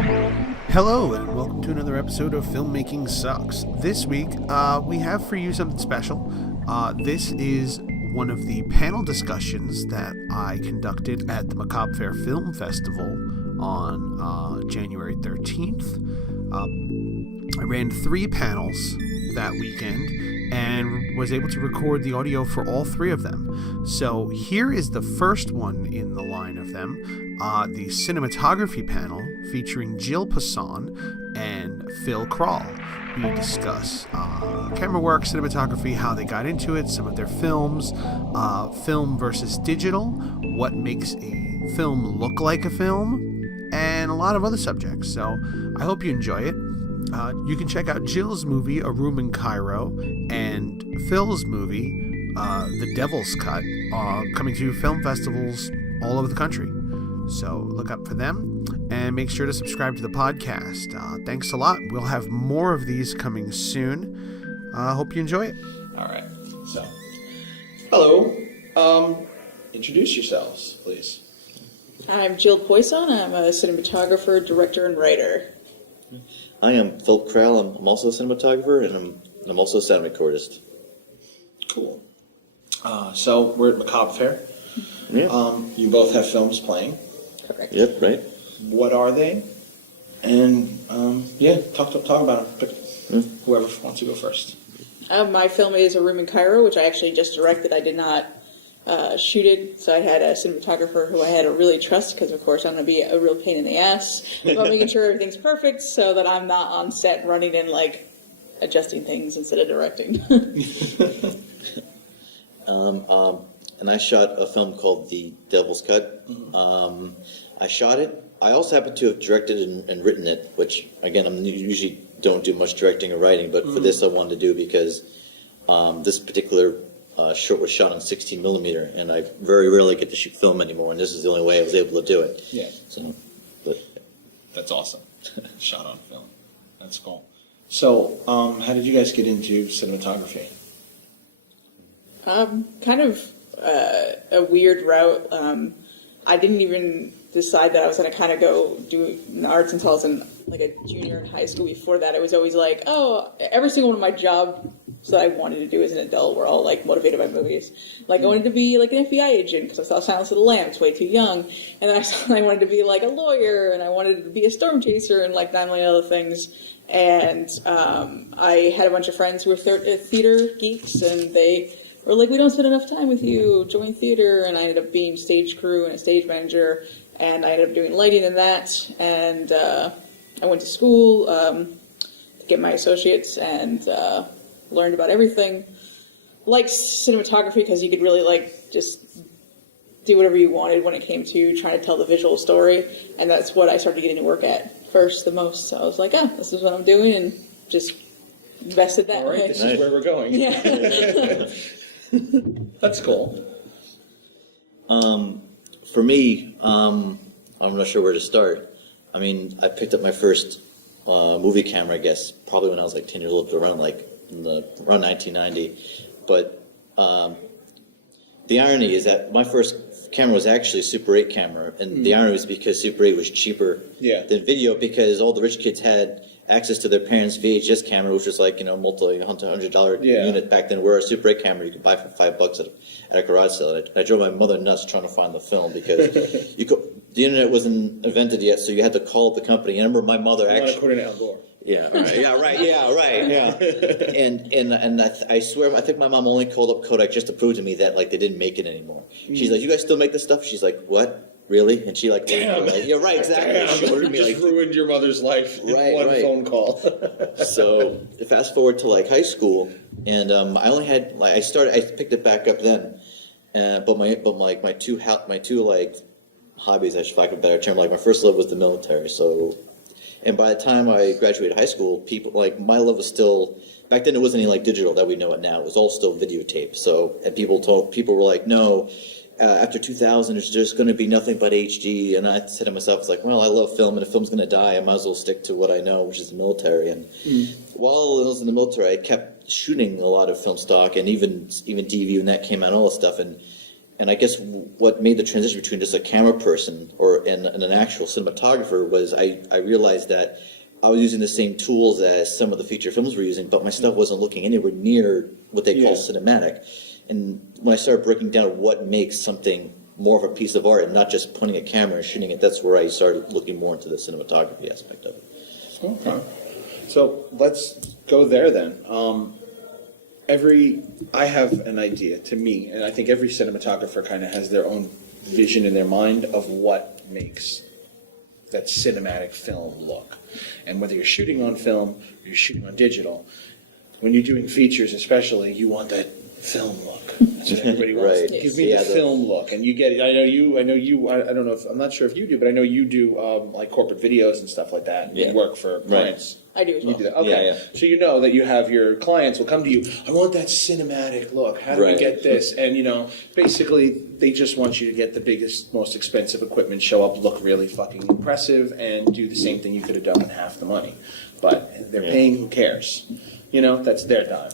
Hello, and welcome to another episode of Filmmaking Sucks. This week, we have for you something special. This is one of the panel discussions that I conducted at the Macabre Faire Film Festival on January 13th. I ran 3 panels that weekend and was able to record the audio for all 3 of them. So here is the first one in the line of them, the cinematography panel featuring Jill Poisson and Phil Kral. We discuss camera work, cinematography, how they got into it, some of their films, film versus digital, what makes a film look like a film, and a lot of other subjects. So I hope you enjoy it. You can check out Jill's movie, A Room in Cairo, and Phil's movie, The Devil's Cut, coming to film festivals all over the country. So look up for them and make sure to subscribe to the podcast. Thanks a lot. We'll have more of these coming soon. Hope you enjoy it. All right. So, hello. Introduce yourselves, please. I'm Jill Poisson. I'm a cinematographer, director, and writer. I am Phil Kral. I'm also a cinematographer, and I'm also a sound recordist. Cool. So we're at Macabre Faire. Yeah. You both have films playing. Correct. Yep, right. What are they? And talk about them. Whoever wants to go first. My film is A Room in Cairo, which I actually just directed. I did not shoot it, so I had a cinematographer who I had to really trust because, of course, I'm going to be a real pain in the ass about making sure everything's perfect so that I'm not on set running and, adjusting things instead of directing. And I shot a film called The Devil's Cut. I shot it. I also happen to have directed and written it, which, again, I usually don't do much directing or writing, but for this I wanted to do because this particular short was shot on 16 millimeter, and I very rarely get to shoot film anymore, and this is the only way I was able to do it. Yeah. So, That's awesome. Shot on film. That's cool. So, how did you guys get into cinematography? Kind of a weird route. I didn't even decide that I was going to kind of go do arts until I was in a junior in high school. Before that, it was always every single one of my jobs that I wanted to do as an adult were all motivated by movies. I wanted to be an FBI agent because I saw Silence of the Lambs way too young, and then I wanted to be a lawyer, and I wanted to be a storm chaser, and 9 million other things. And I had a bunch of friends who were theater geeks, and they were we don't spend enough time with you, join theater. And I ended up being stage crew and a stage manager, and I ended up doing lighting in that. And I went to school to get my associates and learned about everything. Liked cinematography because you could really just do whatever you wanted when it came to trying to tell the visual story, and that's what I started getting to work at first the most. So I was this is what I'm doing, and just invested that All right, way. this is where we're going. Yeah. That's cool. for me, I'm not sure where to start. I mean, I picked up my first movie camera, I guess, probably when I was 10 years old, around around 1990. But the irony is that my first camera was actually a Super 8 camera, and the irony was because Super 8 was cheaper than video, because all the rich kids had access to their parents' VHS camera, which was multi-$100 unit back then, where a Super 8 camera you could buy for $5 at a garage sale. And I drove my mother nuts trying to find the film because the internet wasn't invented yet, so you had to call up the company. And I remember my mother actually... put it outdoor. And I swear, I think my mom only called up Kodak just to prove to me that they didn't make it anymore. She's like, "You guys still make this stuff?" She's like, "What? Really?" And she damn. yeah, right, exactly. Damn. You just ruined your mother's life in one phone call. So fast forward to high school, and I only had I picked it back up then, but my two hobbies, if I could better term, my first love was the military. So. And by the time I graduated high school, people my love was still, back then it wasn't any digital that we know it now. It was all still videotape. So, and people were like, no, after 2000, there's going to be nothing but HD. And I said to myself, well, I love film, and if film's going to die, I might as well stick to what I know, which is the military. And while I was in the military, I kept shooting a lot of film stock, and even DV when that came out, all this stuff. And And I guess what made the transition between just a camera person and an actual cinematographer was I realized that I was using the same tools as some of the feature films were using, but my stuff wasn't looking anywhere near what they call cinematic. And when I started breaking down what makes something more of a piece of art and not just pointing a camera and shooting it, that's where I started looking more into the cinematography aspect of it. Okay. So let's go there then. I have an idea, to me, and I think every cinematographer kind of has their own vision in their mind of what makes that cinematic film look. And whether you're shooting on film or you're shooting on digital, when you're doing features especially, you want that film look. That's what everybody wants. Right. Give me the film look, and you get it. I don't know if, I'm not sure if you do, but I know you do like corporate videos and stuff like that. Yeah. You work for clients. I do as well. You do that. Okay. Yeah. So you know that you have your clients will come to you, I want that cinematic look. How do we Right. get this? And basically they just want you to get the biggest, most expensive equipment, show up, look really fucking impressive, and do the same thing you could have done with half the money. But they're paying, who cares? That's their dime.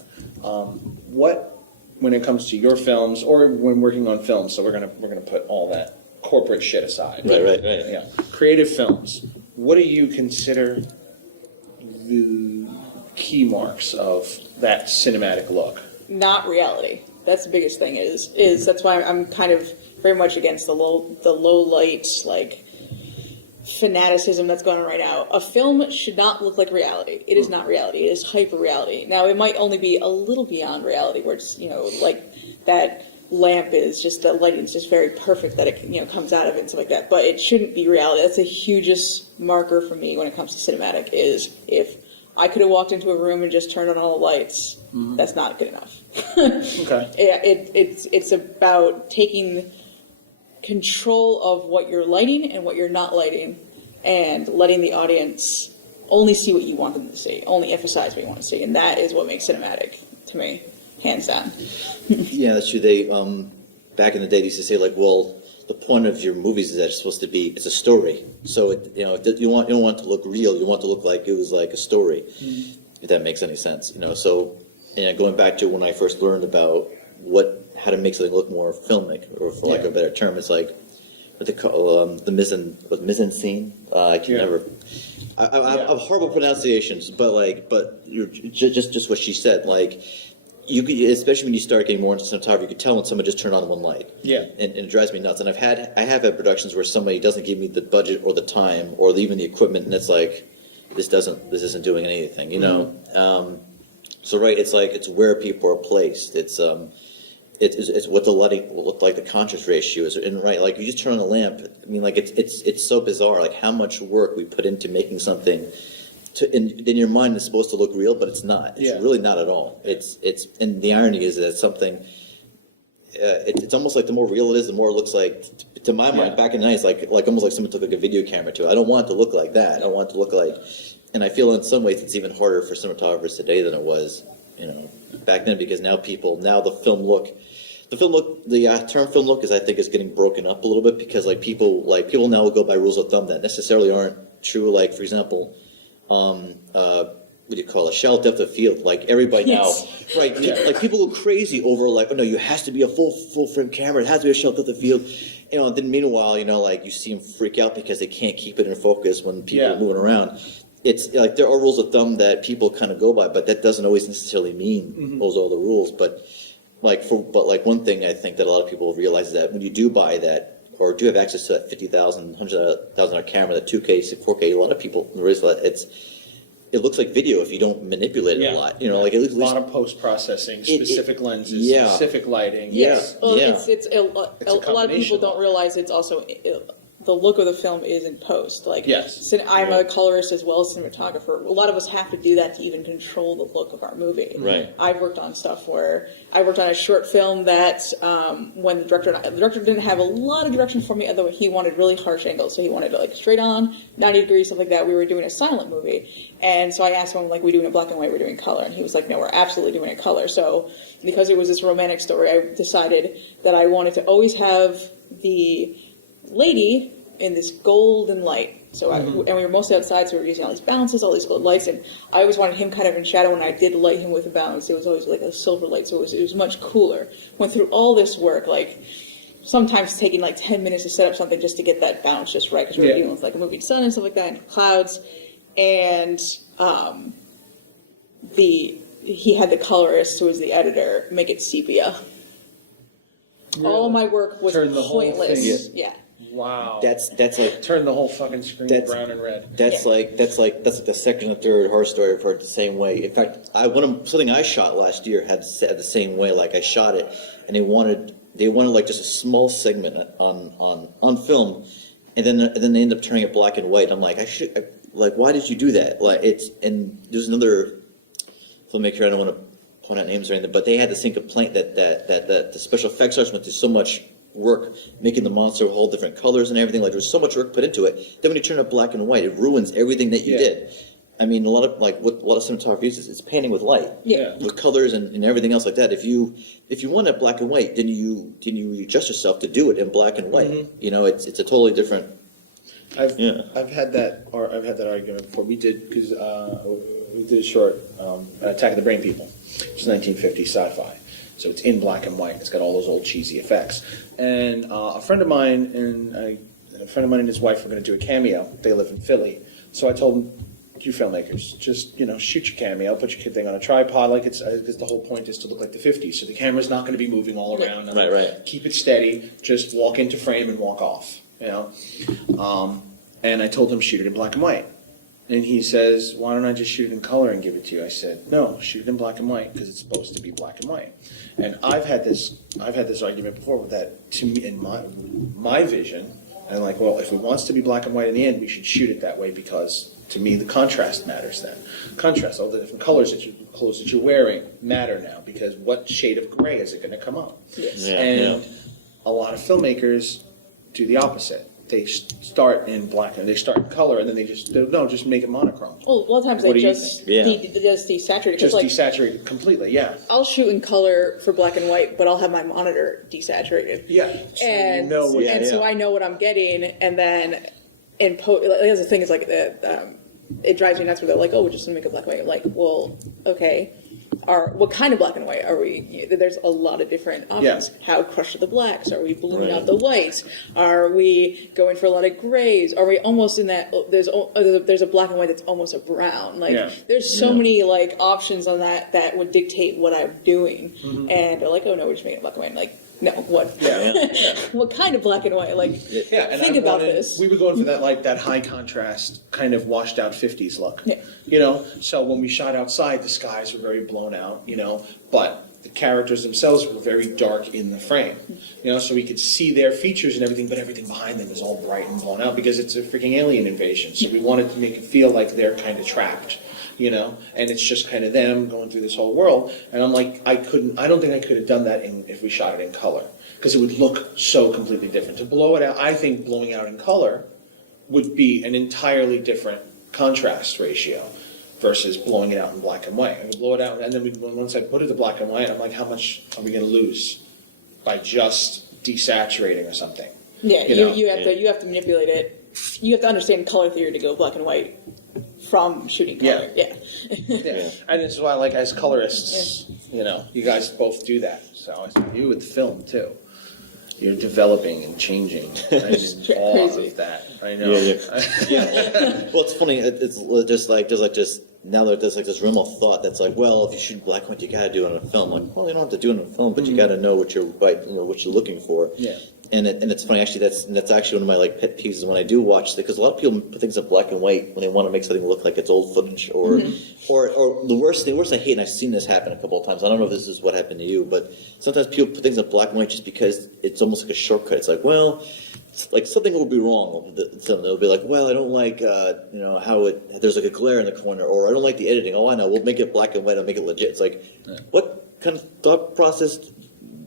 When it comes to your films or when working on films, so we're gonna put all that corporate shit aside. Right. Yeah. Creative films. What do you consider the key marks of that cinematic look? Not reality. That's the biggest thing. Is that's why I'm kind of very much against the low lights, like fanaticism that's going on right now. A film should not look like reality. It is not reality. It is hyper reality. Now it might only be a little beyond reality, where it's like that lamp is just, the lighting is just very perfect that it comes out of it and stuff like that. But it shouldn't be reality. That's the hugest marker for me when it comes to cinematic. Is if I could have walked into a room and just turned on all the lights, that's not good enough. Okay. It's about taking control of what you're lighting and what you're not lighting, and letting the audience only see what you want them to see, only emphasize what you want to see, and that is what makes cinematic to me, hands down. Yeah, that's true. They back in the day they used to say the point of your movies is that it's supposed to be, it's a story. So you don't want it to look real. You want it to look like it was like a story, if that makes any sense. So going back to when I first learned about how to make something look more filmic, or for lack of a better term, it's like what they call the mise en scene. I can never. I have horrible pronunciations, but you're just what she said. Like you could, especially when you start getting more into cinematography, you could tell when someone just turned on one light. Yeah, and it drives me nuts. And I have had productions where somebody doesn't give me the budget or the time or even the equipment, and it's like this isn't doing anything. So it's where people are placed. It's what the lighting will look like, the contrast ratio is, and like you just turn on a lamp. I mean, like it's so bizarre, like how much work we put into making something. In your mind, it's supposed to look real, but it's not. It's really not at all. And the irony is that something. It's almost like the more real it is, the more it looks like. To my mind, back in the night, it's like almost like someone took like a video camera to it. I don't want it to look like that. I want it to look like. And I feel in some ways it's even harder for cinematographers today than it was, back then, because now the term film look I think is getting broken up a little bit, because people now will go by rules of thumb that necessarily aren't true. Like, for example, what do you call it? Shallow depth of field. Like everybody now, right? Like people go crazy over like, oh no, it has to be a full frame camera. It has to be a shallow depth of field. And then meanwhile, like you see them freak out because they can't keep it in focus when people are moving around. It's like there are rules of thumb that people kind of go by, but that doesn't always necessarily mean those are the rules. But one thing I think that a lot of people realize is that when you do buy that, or do have access to that $50,000, $100,000 camera, that 2K, 4K, a lot of people realize that it looks like video if you don't manipulate it a lot. Like it looks a lot of post processing, specific lenses, specific lighting. Yes, well, it's a lot of people don't realize it's also. The look of the film is in post. Like, I'm a colorist as well as cinematographer. A lot of us have to do that to even control the look of our movie. Right. I've worked on stuff where I worked on a short film that when the director didn't have a lot of direction for me, although he wanted really harsh angles, so he wanted like straight on, 90 degrees, stuff like that. We were doing a silent movie, and so I asked him, like, we doing it black and white, we're doing color, and he was like, no, we're absolutely doing it color. So because it was this romantic story, I decided that I wanted to always have the lady in this golden light. So and we were mostly outside, so we were using all these bounces, all these gold lights, and I always wanted him kind of in shadow, and I did light him with a bounce. It was always like a silver light, so it was much cooler. Went through all this work, like sometimes taking like 10 minutes to set up something just to get that balance just right, because we were dealing with like a moving sun and stuff like that, and clouds, and he had the colorist, who was the editor, make it sepia. Really? All my work was Turn the whole pointless. thing- Yeah. Wow. That's like Turn the whole fucking screen brown and red. that's like the second and third horror story I've heard the same way. In fact, something I shot last year had the same way. Like I shot it, and they wanted like just a small segment on film, and then they end up turning it black and white. I'm like, why did you do that? Like and there's another filmmaker, I don't want to point out names or anything, but they had the same complaint that the special effects artists went through so much work making the monster a whole different colors and everything. Like there was so much work put into it. Then when you turn it black and white, it ruins everything that you did. I mean, a lot of cinematography uses is painting with light, with colors and everything else like that. If you want it black and white, then you adjust yourself to do it in black and white. Mm-hmm. You know, it's a totally different. I've had that argument before. We did a short, Attack of the Brain People. It's 1950 sci-fi, so it's in black and white. It's got all those old cheesy effects. And a friend of mine and his wife were going to do a cameo. They live in Philly, so I told them, "You filmmakers, just shoot your cameo, put your thing on a tripod, like it's because the whole point is to look like the 50s. So the camera's not going to be moving all around. Right. Keep it steady. Just walk into frame and walk off. And I told him shoot it in black and white. And he says, "Why don't I just shoot it in color and give it to you?" I said, "No, shoot it in black and white because it's supposed to be black and white." And I've had this argument before with that. To me, in my vision, and like, well, if it wants to be black and white in the end, we should shoot it that way because to me the contrast matters. Then contrast, all the different clothes that you're wearing matter now because what shade of gray is it going to come up? Yes. A lot of filmmakers do the opposite. They start in black and they start in color, and then they just make it monochrome. Well, a lot of times What they do you just desaturate. Just desaturate completely, yeah. I'll shoot in color for black and white, but I'll have my monitor desaturated. Yeah. So And so I know what I'm getting, and then in the thing is like it drives me nuts where they're like, "Oh, we're just gonna make it black and white." Like, well, okay. What kind of black and white are we? There's a lot of different options. Yeah. How crushed are the blacks? Are we bluing out the whites? Are we going for a lot of grays? Are we almost in that? There's a black and white that's almost a brown. Like there's so many like options on that would dictate what I'm doing. Mm-hmm. And they're like, "Oh no, we're just making it black and white." Like, no, what? What kind of black and white? Like, and think about this. We were going for that high contrast kind of washed out 50s look. Yeah. So when we shot outside, the skies were very blown out. But the characters themselves were very dark in the frame. So we could see their features and everything, but everything behind them was all bright and blown out because it's a freaking alien invasion. So we wanted to make it feel like they're kind of trapped. And it's just kind of them going through this whole world. And I'm like, I don't think I could have done that if we shot it in color, because it would look so completely different. To blow it out, I think blowing out in color would be an entirely different contrast ratio versus blowing it out in black and white. And we blow it out, and then once I put it to black and white, I'm like, how much are we going to lose by just desaturating or something? Yeah, you have to manipulate it. You have to understand color theory to go black and white from shooting color. Yeah. And this is why, like, as colorists, you guys both do that. So you with film too. You're developing and changing. I'm in awe of that. I know. Well, it's funny. It's just like now that there's like this realm of thought that's like, well, if you shoot black and white, you got to do it on a film. Like, well, you don't have to do it on a film, but you got to know what you're looking for. Yeah. And it's funny, actually, that's actually one of my like pet peeves when I do watch it, because a lot of people put things in black and white when they want to make something look like it's old footage, or the worst I hate, and I've seen this happen a couple of times. I don't know if this is what happened to you, but sometimes people put things in black and white just because it's almost like a shortcut. It's like, well, like something will be wrong. They'll be like, well, I don't like how there's like a glare in the corner, or I don't like the editing. Oh, I know, we'll make it black and white. I'll make it legit. It's like, what kind of thought process?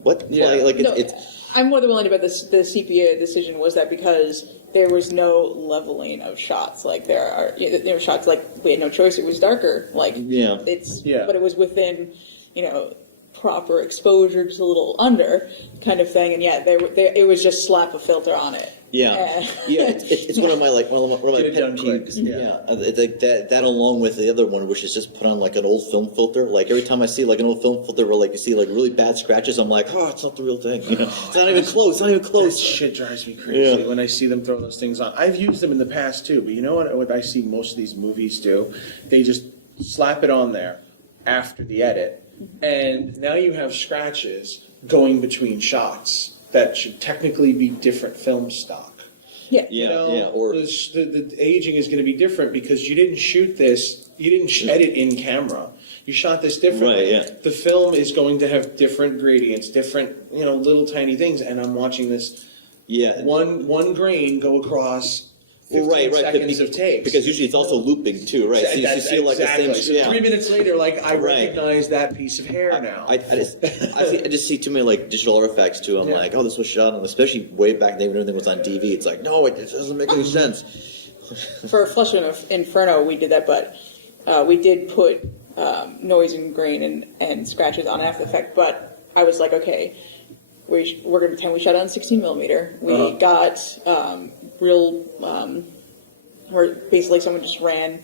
What? Yeah. It's. I'm more than willing to bet the sepia decision was that because there was no leveling of shots. Like there are shots like we had no choice. It was darker. Like but it was within proper exposure, just a little under kind of thing. And it was just slap a filter on it. Yeah, it's one of my one of my Get it pet done quick. peeves. Yeah. It's like that along with the other one, which is just put on like an old film filter. Like every time I see like an old film filter where like you see like really bad scratches, I'm like, oh, it's not the real thing. You know, it's not even close. It's not even That close. shit drives me crazy Yeah. when I see them throw those things on. I've used them in the past too, but you know what I see most of these movies do? They just slap it on there after the edit, and now you have scratches going between shots that should technically be different film stock. Yeah. Yeah, You know, yeah, or the aging is going to be different because you didn't shoot this, you didn't edit in camera. You shot this differently. Right, yeah. The film is going to have different gradients, different, little tiny things, and I'm watching this yeah. one grain go across 15 Right, seconds of takes. because usually it's also looping too, right? So you see like exactly. the same. So 3 minutes later, like I Right. recognize that piece of hair now. I just see too many like digital artifacts too. I'm Yeah. like, oh, this was shot on, especially way back then when everything was on DV. It's like, no, it doesn't make any sense. For Flesh of Inferno, we did that, but we did put noise and grain and scratches on After Effects. But I was like, okay, we're going to pretend we shot it on 16 millimeter. We got real, where basically someone just ran.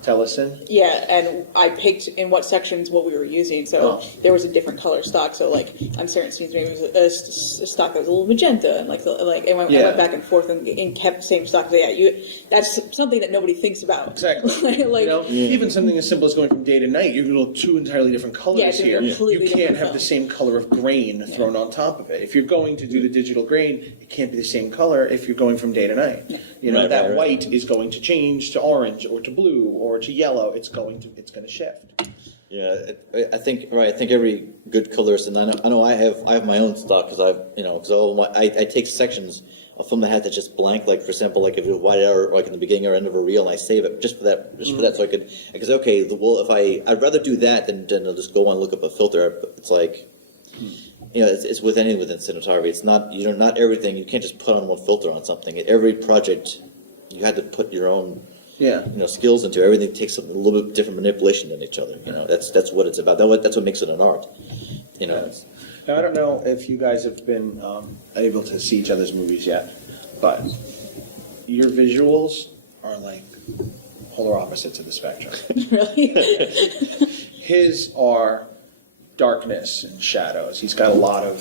Tellison? Yeah, and I picked in what sections what we were using, so there was a different color stock. So like on certain scenes, maybe it was a stock that was a little magenta, and I went back and forth and kept the same stock. So yeah, that's something that nobody thinks about. Exactly. Even something as simple as going from day to night, you're going to two entirely different colors it's a here. completely You can't different have the film. same color of grain thrown on top of it. If you're going to do the digital grain, it can't be the same color if you're going from day to night. Right, That right. white is going to change to orange or to blue or to yellow. It's going to shift. Yeah, I think every good colorist, and I know I have my own stock because I take sections of film that had that just blank, like for example, like if it was white out or like in the beginning or end of a reel, and I save it just for that, so I could, because okay, if I'd rather do that than I'll just go on and look up a filter. It's like, it's with anything within cinematography. It's not not everything. You can't just put on one filter on something. Every project, you had to put your own. Yeah. Skills into everything takes a little bit different manipulation than each other. That's what it's about. That's what makes it an art. Now, I don't know if you guys have been able to see each other's movies yet, but your visuals are like polar opposites of the spectrum. Really? His are darkness and shadows. He's got a lot of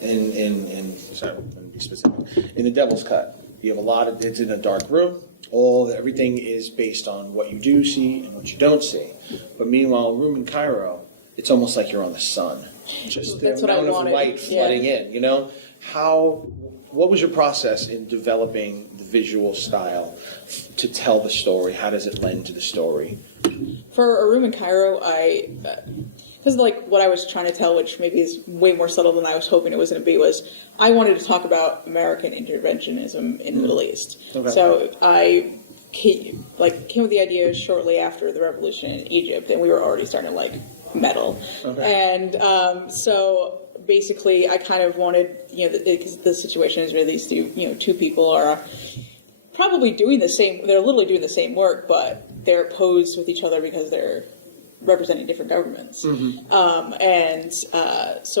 sorry, let me be specific. In The Devil's Cut, you have a lot of, it's in a dark room. Everything is based on what you do see and what you don't see. But meanwhile, Room in Cairo, it's almost like you're on the sun. Just That's the what I amount of wanted. light flooding in. What was your process in developing the visual style to tell the story? How does it lend to the story? For A Room in Cairo, because like what I was trying to tell, which maybe is way more subtle than I was hoping it was going to be, was I wanted to talk about American interventionism in the Middle East. Okay. So I came with the idea shortly after the revolution in Egypt, and we were already starting to like meddle. Okay. And so basically, I kind of wanted, because the situation is where these two people are probably doing the same. They're literally doing the same work, but they're opposed with each other because they're representing different governments. So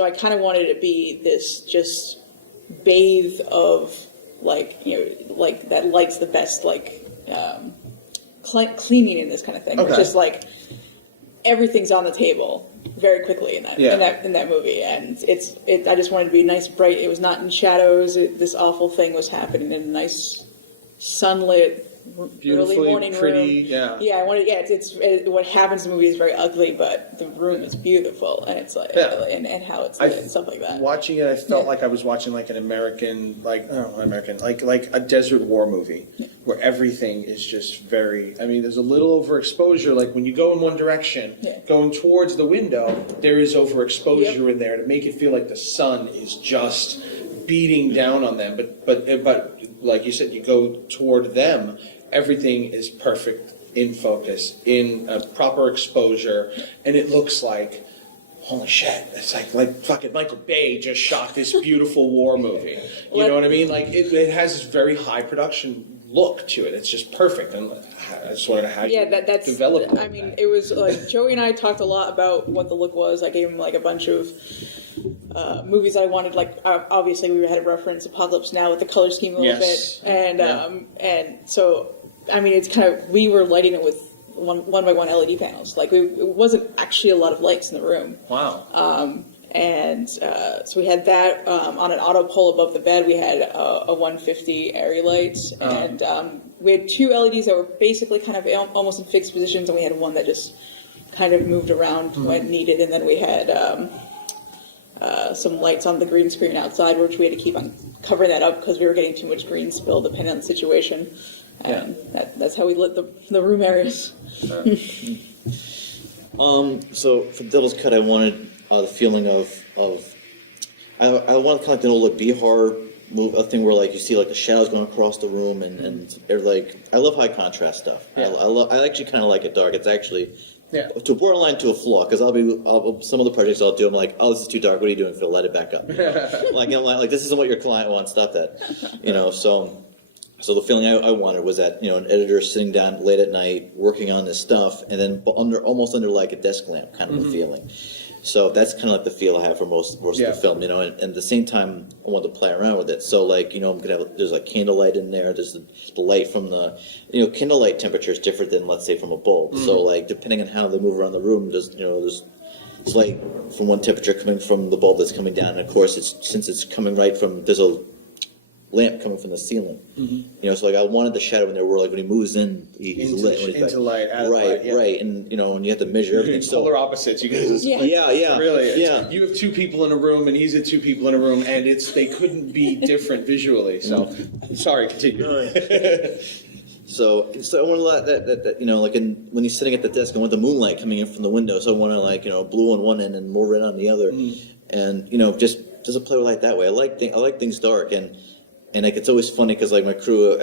I kind of wanted it to be this just bathe of that lights the best cleaning in this kind of thing. Okay. It's just like everything's on the table very quickly in that movie, and I just wanted to be nice, bright. It was not in shadows. This awful thing was happening in a nice sunlit, early morning pretty, room. I wanted. It's what happens in the movie is very ugly, but the room is beautiful, and it's like and how it's lit and stuff like that. Watching it, I felt like I was watching like an American, like a desert war movie, where everything is just very. I mean, there's a little overexposure. Like when you go in one direction, going towards the window, there is overexposure in there to make it feel like the sun is just beating down on them. But like you said, you go toward them. Everything is perfect in focus, in a proper exposure, and it looks like, holy shit, it's like fucking Michael Bay just shot this beautiful war movie. You know what I mean? Like, it has this very high production look to it. It's just perfect, and I just wanted to how you develop it. I mean, it was like Joey and I talked a lot about what the look was. I gave him like a bunch of movies I wanted, like obviously we had a reference Apocalypse Now with the color scheme a little Yes. bit, and so I mean it's kind of, we were lighting it with one by one LED panels. Like it wasn't actually a lot of lights in the room. Wow. So we had that on an auto pole above the bed. We had a 150 area lights, and we had two LEDs that were basically kind of almost in fixed positions, and we had one that just kind of moved around when needed. And then we had some lights on the green screen outside, which we had to keep on covering that up because we were getting too much green spill depending on the situation. And that's how we lit the room areas. So for Devil's Cut, I wanted the feeling of I wanted kind of like an old like B-horror movie, a thing where like you see like the shadows going across the room, and they're like, I love high contrast stuff. Yeah. I actually kind of like it dark. It's actually to borderline to a flaw, because some of the projects I'll do, I'm like, oh, this is too dark. What are you doing, Phil? Let it back up. Like this isn't what your client wants. Stop that. So the feeling I wanted was that, an editor sitting down late at night working on this stuff, and then almost under like a desk lamp kind of a feeling. So that's kind of like the feel I have for most of the film, and at the same time I wanted to play around with it. So like, I'm gonna have, there's like candlelight in there. There's the light from the, candlelight temperature is different than, let's say, from a bulb. So like depending on how they move around the room, there's light from one temperature coming from the bulb that's coming down, and of course since it's coming right from, there's a lamp coming from the ceiling. So like I wanted the shadow in there where like when he moves in, he's lit. Into light, out of light. Yeah. Right, and and you have to measure everything. Polar opposites. You guys. Really. You have two people in a room, and he's at two people in a room, and they couldn't be different visually. So, sorry, continue. So I wanted that like when he's sitting at the desk, I want the moonlight coming in from the window. So I want to like blue on one end and more red on the other, and just a play with light that way. I like things dark, and like it's always funny because like my crew,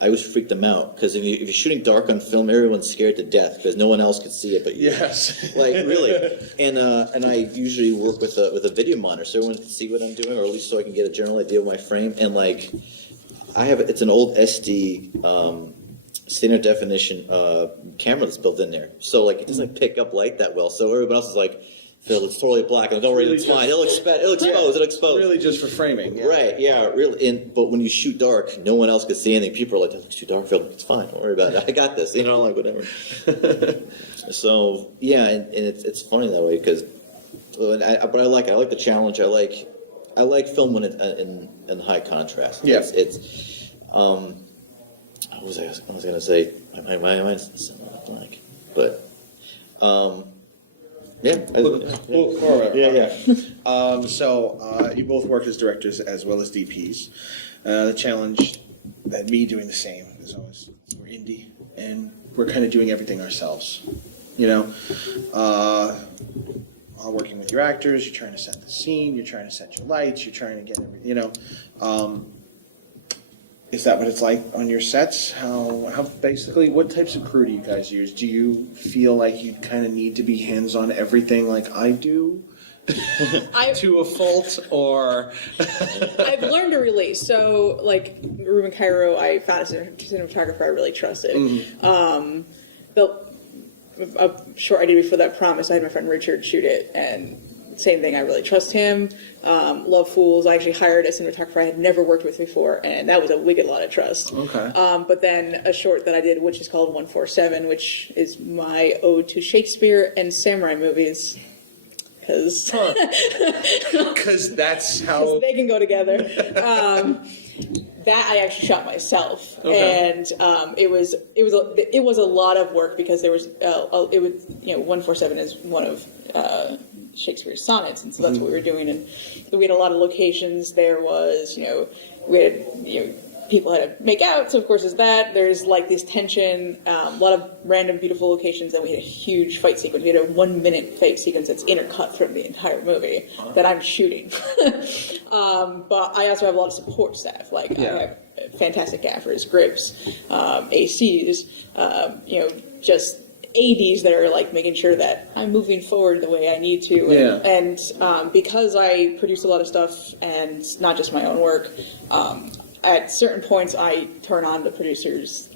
I always freak them out because if you're shooting dark on film, everyone's scared to death because no one else can see it but you. Yes. Like really, and I usually work with a video monitor so everyone can see what I'm doing, or at least so I can get a general idea of my frame. And like it's an old SD standard definition camera that's built in there, so like it doesn't pick up light that well. So everyone else is like, Phil, it's totally black. And don't worry, it's fine. It'll expose. Really just for framing. Yeah. Right, yeah, really. But when you shoot dark, no one else can see anything. People are like, that looks too dark, Phil. It's fine. Don't worry about it. I got this. Like whatever. So, yeah, and it's funny that way because, but I like it. I like the challenge. I like film when it's in high contrast. Yeah. What was I going to say? My mind's blank. But, yeah. So you both work as directors as well as DPs. The challenge that me doing the same is always we're indie and we're kind of doing everything ourselves. While working with your actors, you're trying to set the scene, you're trying to set your lights, you're trying to get everything. Is that what it's like on your sets? How basically, what types of crew do you guys use? Do you feel like you kind of need to be hands-on everything like I do? To a fault, or I've learned to release. So, like Ruben Cairo, I found a cinematographer I really trusted. A short I did before that Promise, I had my friend Richard shoot it, and same thing. I really trust him. Love Fools. I actually hired a cinematographer I had never worked with before, and that was a wicked lot of trust. Okay. But then a short that I did, which is called 147, which is my ode to Shakespeare and samurai movies. Because that's how they can go together. That I actually shot myself, and it was a lot of work because there was 147 is one of Shakespeare's sonnets, and so that's what we were doing, and we had a lot of locations. There was we had people had to make out, so of course there's like this tension, a lot of random beautiful locations. Then we had a huge fight sequence. We had a 1 minute fight sequence that's intercut from the entire movie that I'm shooting. But I also have a lot of support staff. Like I have fantastic gaffers, grips, ACs, just ADs that are like making sure that I'm moving forward the way I need to. And because I produce a lot of stuff and not just my own work, at certain points I turn on the producer's,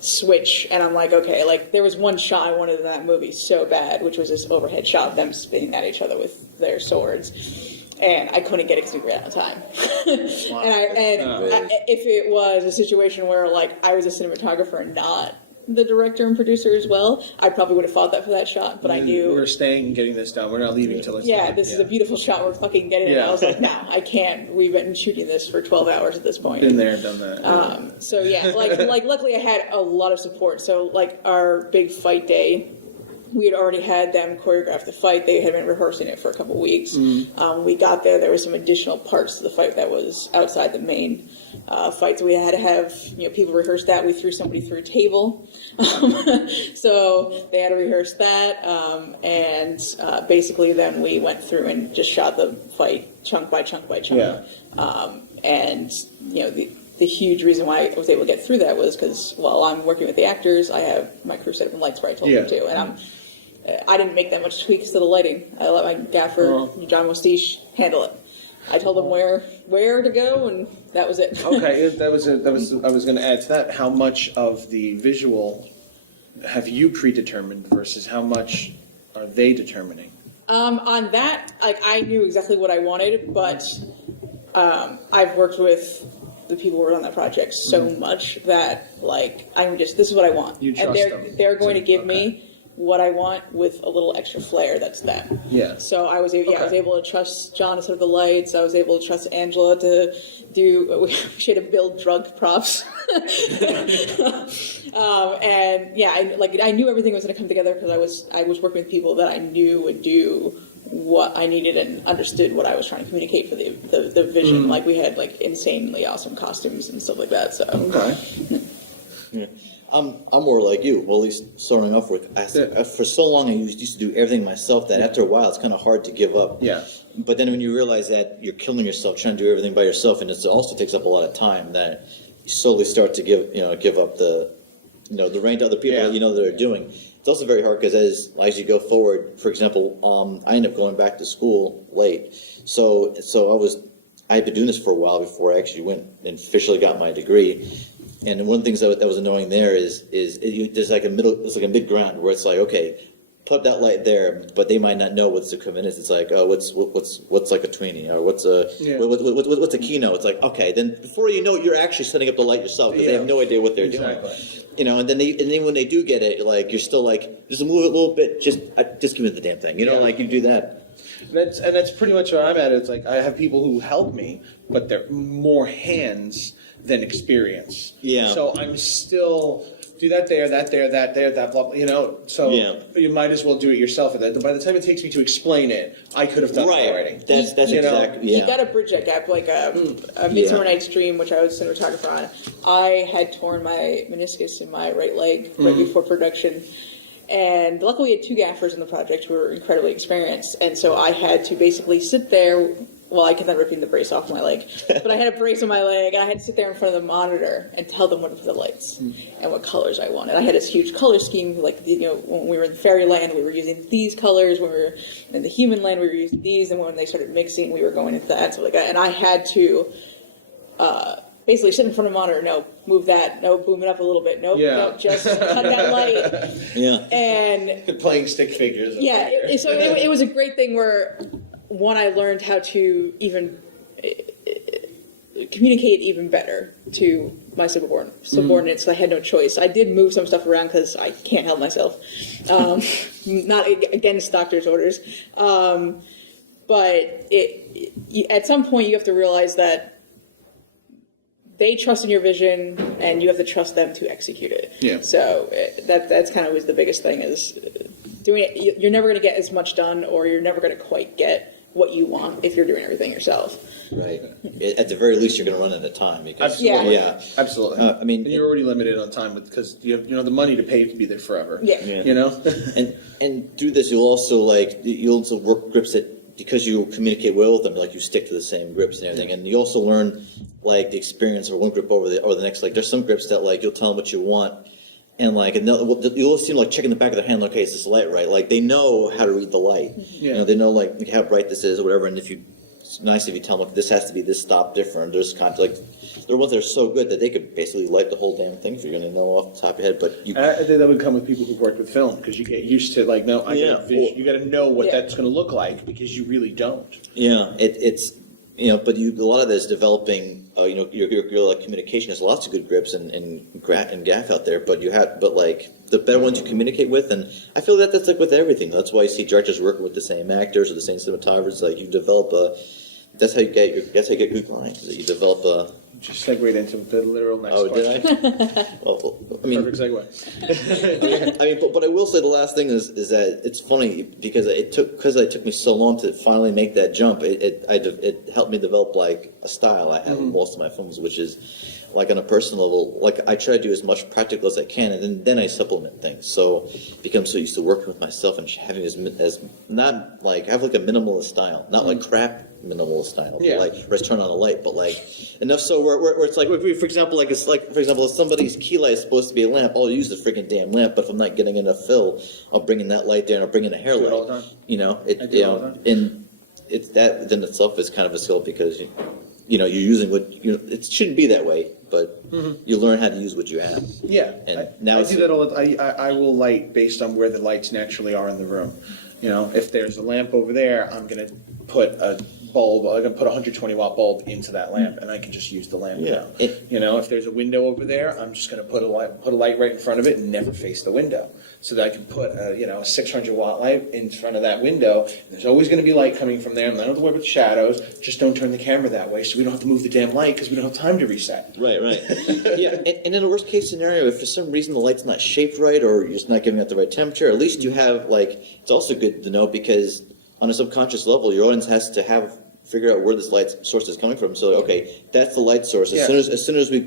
switch, and I'm like, okay, like there was one shot I wanted in that movie so bad, which was this overhead shot of them spinning at each other with their swords. And I couldn't get it because we ran out of time. Wow. If it was a situation where, like, I was a cinematographer and not the director and producer as well, I probably would have fought that for that shot. But I knew we're staying and getting this done. We're not leaving till it's done. this is a beautiful shot. We're fucking getting it. And I was like, no, I can't. We've been shooting this for 12 hours at this point. Been there, done that. So yeah, like luckily I had a lot of support. So like our big fight day, we had already had them choreograph the fight. They had been rehearsing it for a couple of weeks. We got there. There were some additional parts to the fight that was outside the main fight. So we had to have people rehearse that. We threw somebody through a table. So they had to rehearse that. And basically then we went through and just shot the fight chunk by chunk by chunk. Yeah. And the huge reason why I was able to get through that was because while I'm working with the actors, I have my crew set up in lights where I told them to. And I didn't make that much tweaks to the lighting. I let my gaffer, John Mostiche, handle it. I told him where to go, and that was it. Okay, I was going to add to that. How much of the visual have you predetermined versus how much are they determining? On that, like I knew exactly what I wanted, but I've worked with the people who were on that project so much that like I'm just this is what I want, you trust and them. they're going to give me what I want with a little extra flair. That's them. Yeah. So I was able to trust John to set up the lights. I was able to trust Angela to do. She had to build drug props. And yeah, I knew everything was going to come together because I was working with people that I knew would do what I needed and understood what I was trying to communicate for the vision. Like we had like insanely awesome costumes and stuff like that. So Okay. Yeah. I'm more like you. Well, at least starting off with, for so long I used to do everything myself that after a while it's kind of hard to give up. Yeah. But then when you realize that you're killing yourself trying to do everything by yourself, and it also takes up a lot of time, that you slowly start to give up the reign to other people that are doing. It's also very hard because as you go forward, for example, I ended up going back to school late, so I had been doing this for a while before I actually went and officially got my degree. And one of the things that was annoying there is there's like a mid ground where it's like, okay, put that light there, but they might not know what the equipment is. It's like, oh, what's like a tweenie, or what's a keynote? It's like, okay, then before you know it, you're actually setting up the light yourself because they have no idea what they're doing. And then when they do get it, like you're still like, just move it a little bit, just give me the damn thing, like you do that. That's pretty much where I'm at. It's like I have people who help me, but they're more hands than experience. Yeah. So I'm still do that there, that blah, So you might as well do it yourself. By the time it takes me to explain it, I could have done it already. That's exactly. You got to bridge that gap. Like a Midsummer Night's Dream, which I was cinematographer on. I had torn my meniscus in my right leg right before production. And luckily we had two gaffers in the project who were incredibly experienced. And so I had to basically sit there. Well, I kept on ripping the brace off my leg. But I had a brace on my leg, and I had to sit there in front of the monitor and tell them what to put the lights and what colors I wanted. I had this huge color scheme, like, when we were in Fairyland, we were using these colors. When we were in the Human Land, we were using these. And when they started mixing, we were going into that. So like that. And I had to basically sit in front of the monitor. No, move that. No, boom it up a little bit. Nope, no, just cut that light. Yeah. And playing stick figures. So it was a great thing where... One, I learned how to even communicate even better to my subordinates. So I had no choice. I did move some stuff around because I can't help myself. Not against doctor's orders. But at some point you have to realize that they trust in your vision and you have to trust them to execute it. Yeah. So that's kind of was the biggest thing is doing it. You're never going to get as much done, or you're never going to quite get what you want if you're doing everything yourself. Right. At the very least, you're going to run out of time. Because, Absolutely. Yeah. Absolutely. And you're already limited on time because you have the money to pay to be there forever. Yeah. And through this, you'll also work grips that because you communicate well with them, like you stick to the same grips and everything, and you also learn like the experience of one grip over the next. Like there's some grips that like you'll tell them what you want. And you'll see them like checking the back of their hand, like, okay, is this light right? Like they know how to read the light. Yeah. They know like how bright this is or whatever. And if you it's nice if you tell them, look, this has to be this stop different. There's kind of like, there are ones that are so good that they could basically light the whole damn thing if you're going to know off the top of your head. But you, I think that would come with people who've worked with film, because you get used to, like, no, you got to know what that's going to look like, because you really don't. Yeah, it's but a lot of this developing. Your like communication has lots of good grips and gaff out there, but like the better ones you communicate with, and I feel that's like with everything. That's why you see directors working with the same actors or the same cinematographers. Like you develop that's how you get good lines. That you develop a. Just segued into the literal next Oh, question. did I? Well, I mean, Perfect segue. I mean, but I will say the last thing is that it's funny because it took me so long to finally make that jump. It helped me develop like a style I have in most of my films, which is like on a personal level. Like I try to do as much practical as I can, and then I supplement things. So I become so used to working with myself and having as not like I have like a minimalist style, not like crap minimalist style, but like where it's turn on a light, but like enough so where it's like for example, if somebody's key light is supposed to be a lamp, I'll use the freaking damn lamp. But if I'm not getting enough fill, I'll bring in that light there, and I'll bring in a hair light. All the time. And it's that within itself is kind of a skill because you're using what it shouldn't be that way, but you learn how to use what you have. Yeah, And I do that all. I will light based on where the lights naturally are in the room. If there's a lamp over there, I'm gonna put a bulb. I'm gonna put a 120 watt bulb into that lamp, and I can just use the lamp now. If there's a window over there, I'm just gonna put a light right in front of it and never face the window, so that I can put a 600 watt light in front of that window. And there's always gonna be light coming from there. I'm not going to worry about the shadows. Just don't turn the camera that way, so we don't have to move the damn light because we don't have time to reset. Right. Yeah, and in a worst case scenario, if for some reason the light's not shaped right or you're just not giving it the right temperature, at least you have it's also good to know because on a subconscious level, your audience has to figure out where this light source is coming from. So, okay, that's the light source. As soon as we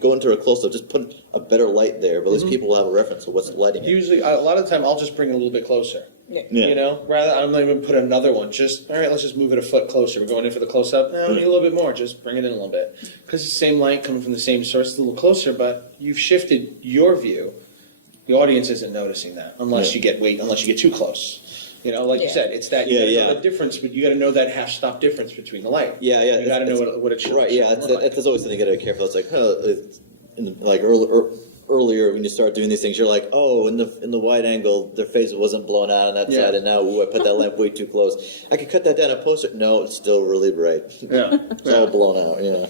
go into a close-up, just put a better light there, but at least people will have a reference of what's lighting it. Usually, a lot of the time, I'll just bring it a little bit closer. Rather, I'm not even put another one. All right, let's just move it a foot closer. We're going in for the close-up. No, we need a little bit more. Just bring it in a little bit. Because it's the same light coming from the same source, it's a little closer, but you've shifted your view. The audience isn't noticing that unless you get too close. You said, it's that the difference, but you got to know that half stop difference between the light. Yeah. You got to know what it should. Right. Yeah. That's always something you got to be careful. It's like, earlier when you start doing these things, you're like, oh, in the wide angle, their face wasn't blown out on that side, and now I put that lamp way too close. I could cut that down and post it. No, it's still really bright. Yeah, it's all blown out. Yeah.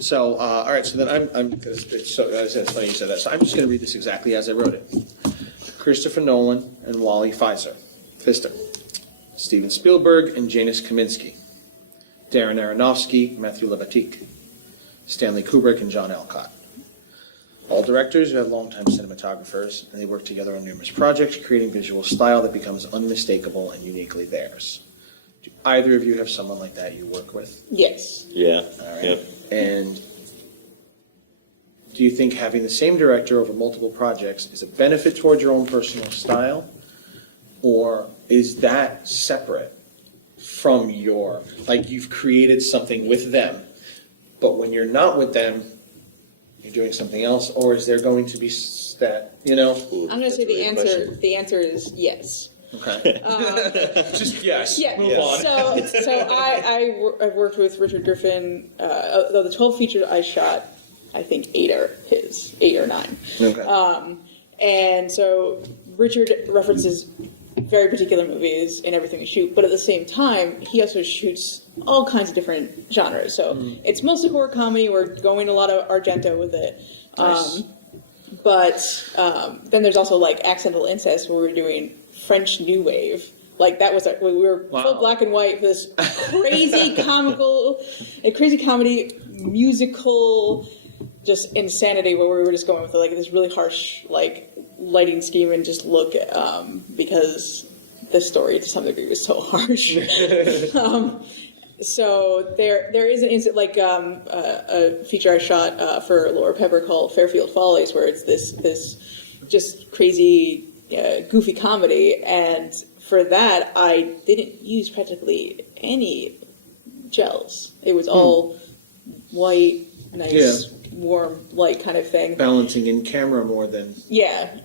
So, all right. So then it's funny you said that. So I'm just going to read this exactly as I wrote it. Christopher Nolan and Wally Pfister. Steven Spielberg and Janusz Kaminski, Darren Aronofsky, Matthew Libatique, Stanley Kubrick and John Alcott. All directors who have longtime cinematographers, and they work together on numerous projects, creating visual style that becomes unmistakable and uniquely theirs. Do either of you have someone like that you work with? Yes. Yeah. All right. Yep. And do you think having the same director over multiple projects is a benefit towards your own personal style? Or is that separate from you've created something with them, but when you're not with them, you're doing something else? Or is there going to be that, I'm going to say the answer is yes. Okay. Just yes. Yeah. Move on. So I've worked with Richard Griffin, though the 12 features I shot, I think 8 are his, 8 or 9. Okay. And so Richard references very particular movies in everything we shoot, but at the same time, he also shoots all kinds of different genres. So it's mostly horror comedy. We're going a lot of Argento with it. Nice. But then there's also accidental incest, where we're doing French New Wave. That was we were full black and white for this crazy crazy comedy musical, just insanity, where we were just going with this really harsh lighting scheme and just look because the story to some degree was so harsh. So there is an instant a feature I shot for Laura Pepper called Fairfield Follies, where it's this just crazy goofy comedy, and for that I didn't use practically any gels. It was all white, nice, warm light kind of thing. Balancing in camera more than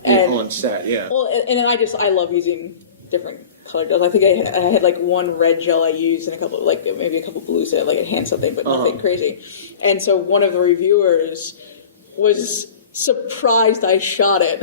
and on set. Yeah. Well, and then I love using different colored gels. I think I had like one red gel I used and a couple, like maybe a couple blues that like enhanced something, but nothing crazy. And so one of the reviewers was surprised I shot it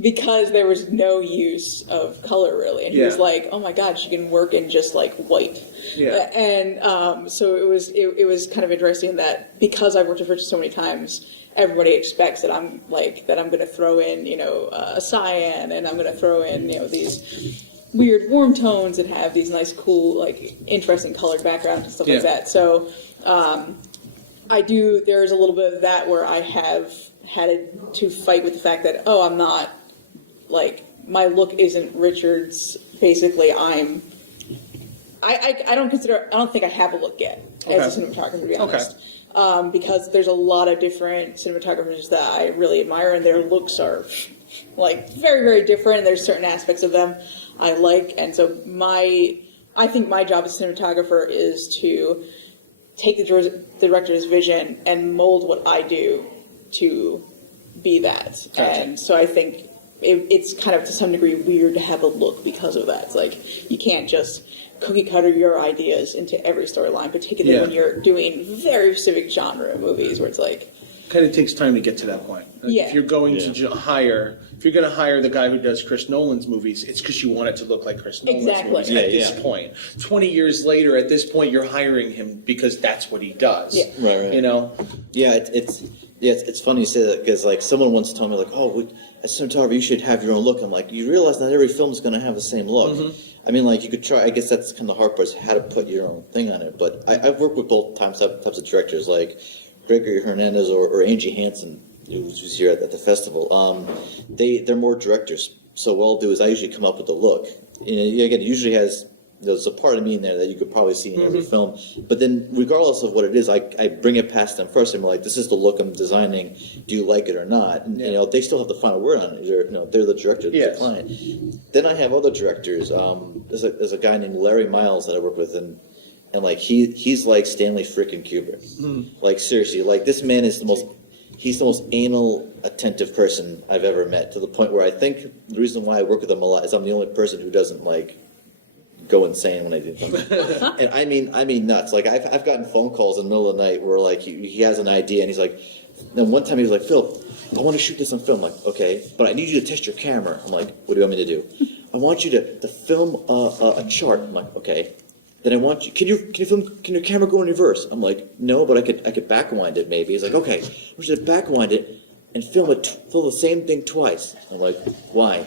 because there was no use of color really, and he was like, "Oh my God, she can work in just like white." Yeah. And so it was kind of interesting that because I've worked with Richard so many times, everybody expects that I'm going to throw in a cyan, and I'm going to throw in these weird warm tones that have these nice, cool, like interesting colored backgrounds and stuff like that. So. There's a little bit of that where I have had to fight with the fact that, I'm not, like, my look isn't Richard's. Basically, I don't think I have a look yet as a cinematographer, to be honest. Because there's a lot of different cinematographers that I really admire, and their looks are, like, very, very different. There's certain aspects of them I like, and so I think my job as a cinematographer is to take the director's vision and mold what I do to be that. Gotcha. And so I think it's kind of to some degree weird to have a look because of that. It's like you can't just cookie cutter your ideas into every storyline, particularly when you're doing very specific genre movies where it's like... Kind of takes time to get to that point. Like if you're going to hire the guy who does Chris Nolan's movies, it's because you want it to look like Chris Nolan's movies at this point. 20 years later, at this point, you're hiring him because that's what he does. Yeah. Right. Yeah, it's funny you say that because like someone once told me like, as a cinematographer, you should have your own look. I'm like, you realize not every film is going to have the same look. Mm-hmm. I mean, like you could try. I guess that's kind of the hard part is how to put your own thing on it. But I've worked with both types of directors like Gregory Hernandez or Angie Hansen, who's here at the festival. They're more directors. So what I'll do is I usually come up with a look. Again, it usually there's a part of me in there that you could probably see in every film. But then regardless of what it is, I bring it past them first. I'm like, this is the look I'm designing. Do you like it or not? And they still have the final word on it. They're the director, the client. Then I have other directors. There's a guy named Larry Miles that I work with, and like he's like Stanley freaking Kubrick. Like seriously, like this man is the most anal attentive person I've ever met, to the point where I think the reason why I work with him a lot is I'm the only person who doesn't like go insane when I do something. And I mean nuts. Like I've gotten phone calls in the middle of the night where like he has an idea and he's like, then one time he was like, Phil, I want to shoot this on film. I'm like, okay, but I need you to test your camera. I'm like, what do you want me to do? I want you to film a chart. I'm like, okay. Then I want you. Can your camera go in reverse? I'm like, no, but I could backwind it maybe. He's like, okay, I want you to backwind it and film the same thing twice. I'm like, why?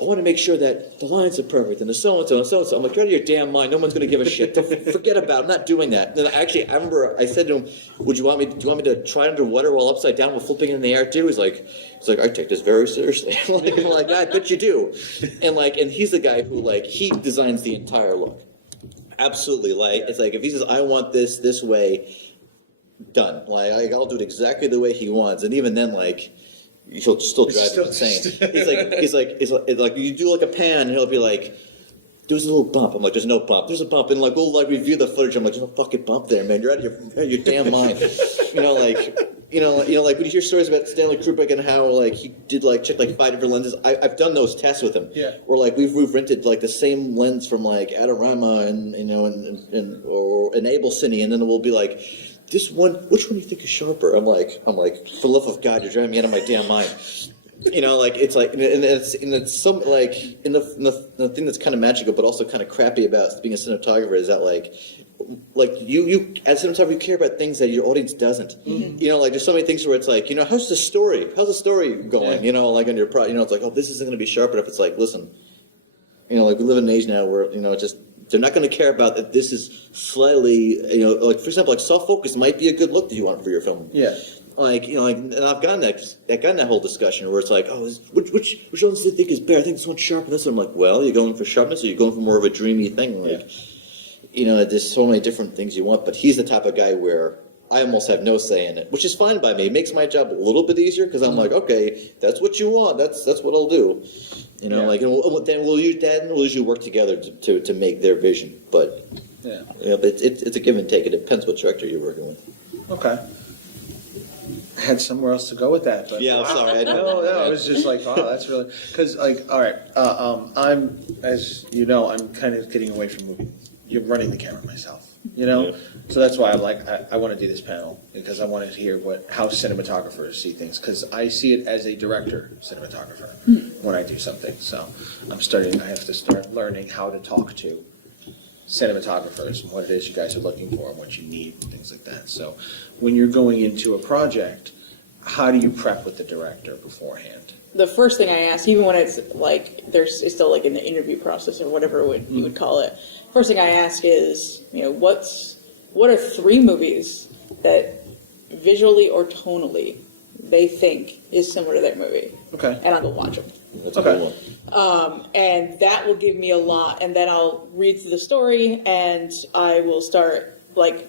I want to make sure that the lines are perfect and the so and so and so and so. I'm like, you're out of your damn mind. No one's going to give a shit. Forget about it. I'm not doing that. Then I remember I said to him, do you want me to try it underwater while upside down while flipping it in the air too? He's like, I take this very seriously. I'm like, I bet you do. And he's the guy who he designs the entire look. Absolutely. It's like if he says I want this way, done. I'll do it exactly the way he wants, and even then he'll still drive me insane. He's like you do a pan, and he'll be like, there's a little bump. I'm like, there's no bump. There's a bump, and we'll review the footage. I'm like, there's no fucking bump there, man. You're out of your damn mind. When you hear stories about Stanley Kubrick and how he did check 5 different lenses. I've done those tests with him. Yeah. Where we've rented the same lens from Adorama or an Able Cine, and then we'll be like, this one, which one do you think is sharper? I'm like, for the love of God, you're driving me out of my damn mind. It's some the thing that's kind of magical, but also kind of crappy about being a cinematographer is that you as a cinematographer you care about things that your audience doesn't. Mm-hmm. There's so many things where it's how's the story going? Yeah. On your it's this isn't going to be sharp enough. It's listen, we live in an age now where they're not going to care about that. This is slightly, for example, soft focus might be a good look that you want for your film. Yeah. And I've gotten that whole discussion where it's which ones do you think is better? I think this one's sharper. This one, I'm like, well, you're going for sharpness, or you're going for more of a dreamy thing. There's so many different things you want. But he's the type of guy where I almost have no say in it, which is fine by me. It makes my job a little bit easier because I'm like, okay, that's what you want. That's what I'll do. Then we'll usually work together to make their vision. But but it's a give and take. It depends what director you're working with. Okay. had somewhere else to go with that. But Yeah, I'm sorry. I No, it was just like, wow, that's really because like, all right, I'm as you know, I'm kind of getting away from movie. You're running the camera myself, you know, Yeah. so that's why I'm like, I want to do this panel because I wanted to hear how cinematographers see things because I see it as a director cinematographer when I do something. So I have to start learning how to talk to cinematographers and what it is you guys are looking for and what you need and things like that. So when you're going into a project, how do you prep with the director beforehand? The first thing I ask, even when it's like it's still like in the interview process or whatever you would call it. First thing I ask is, what are 3 movies that visually or tonally they think is similar to their movie? Okay. And I'll go watch them. That's a good one. And that will give me a lot. And then I'll read through the story and I will start, like,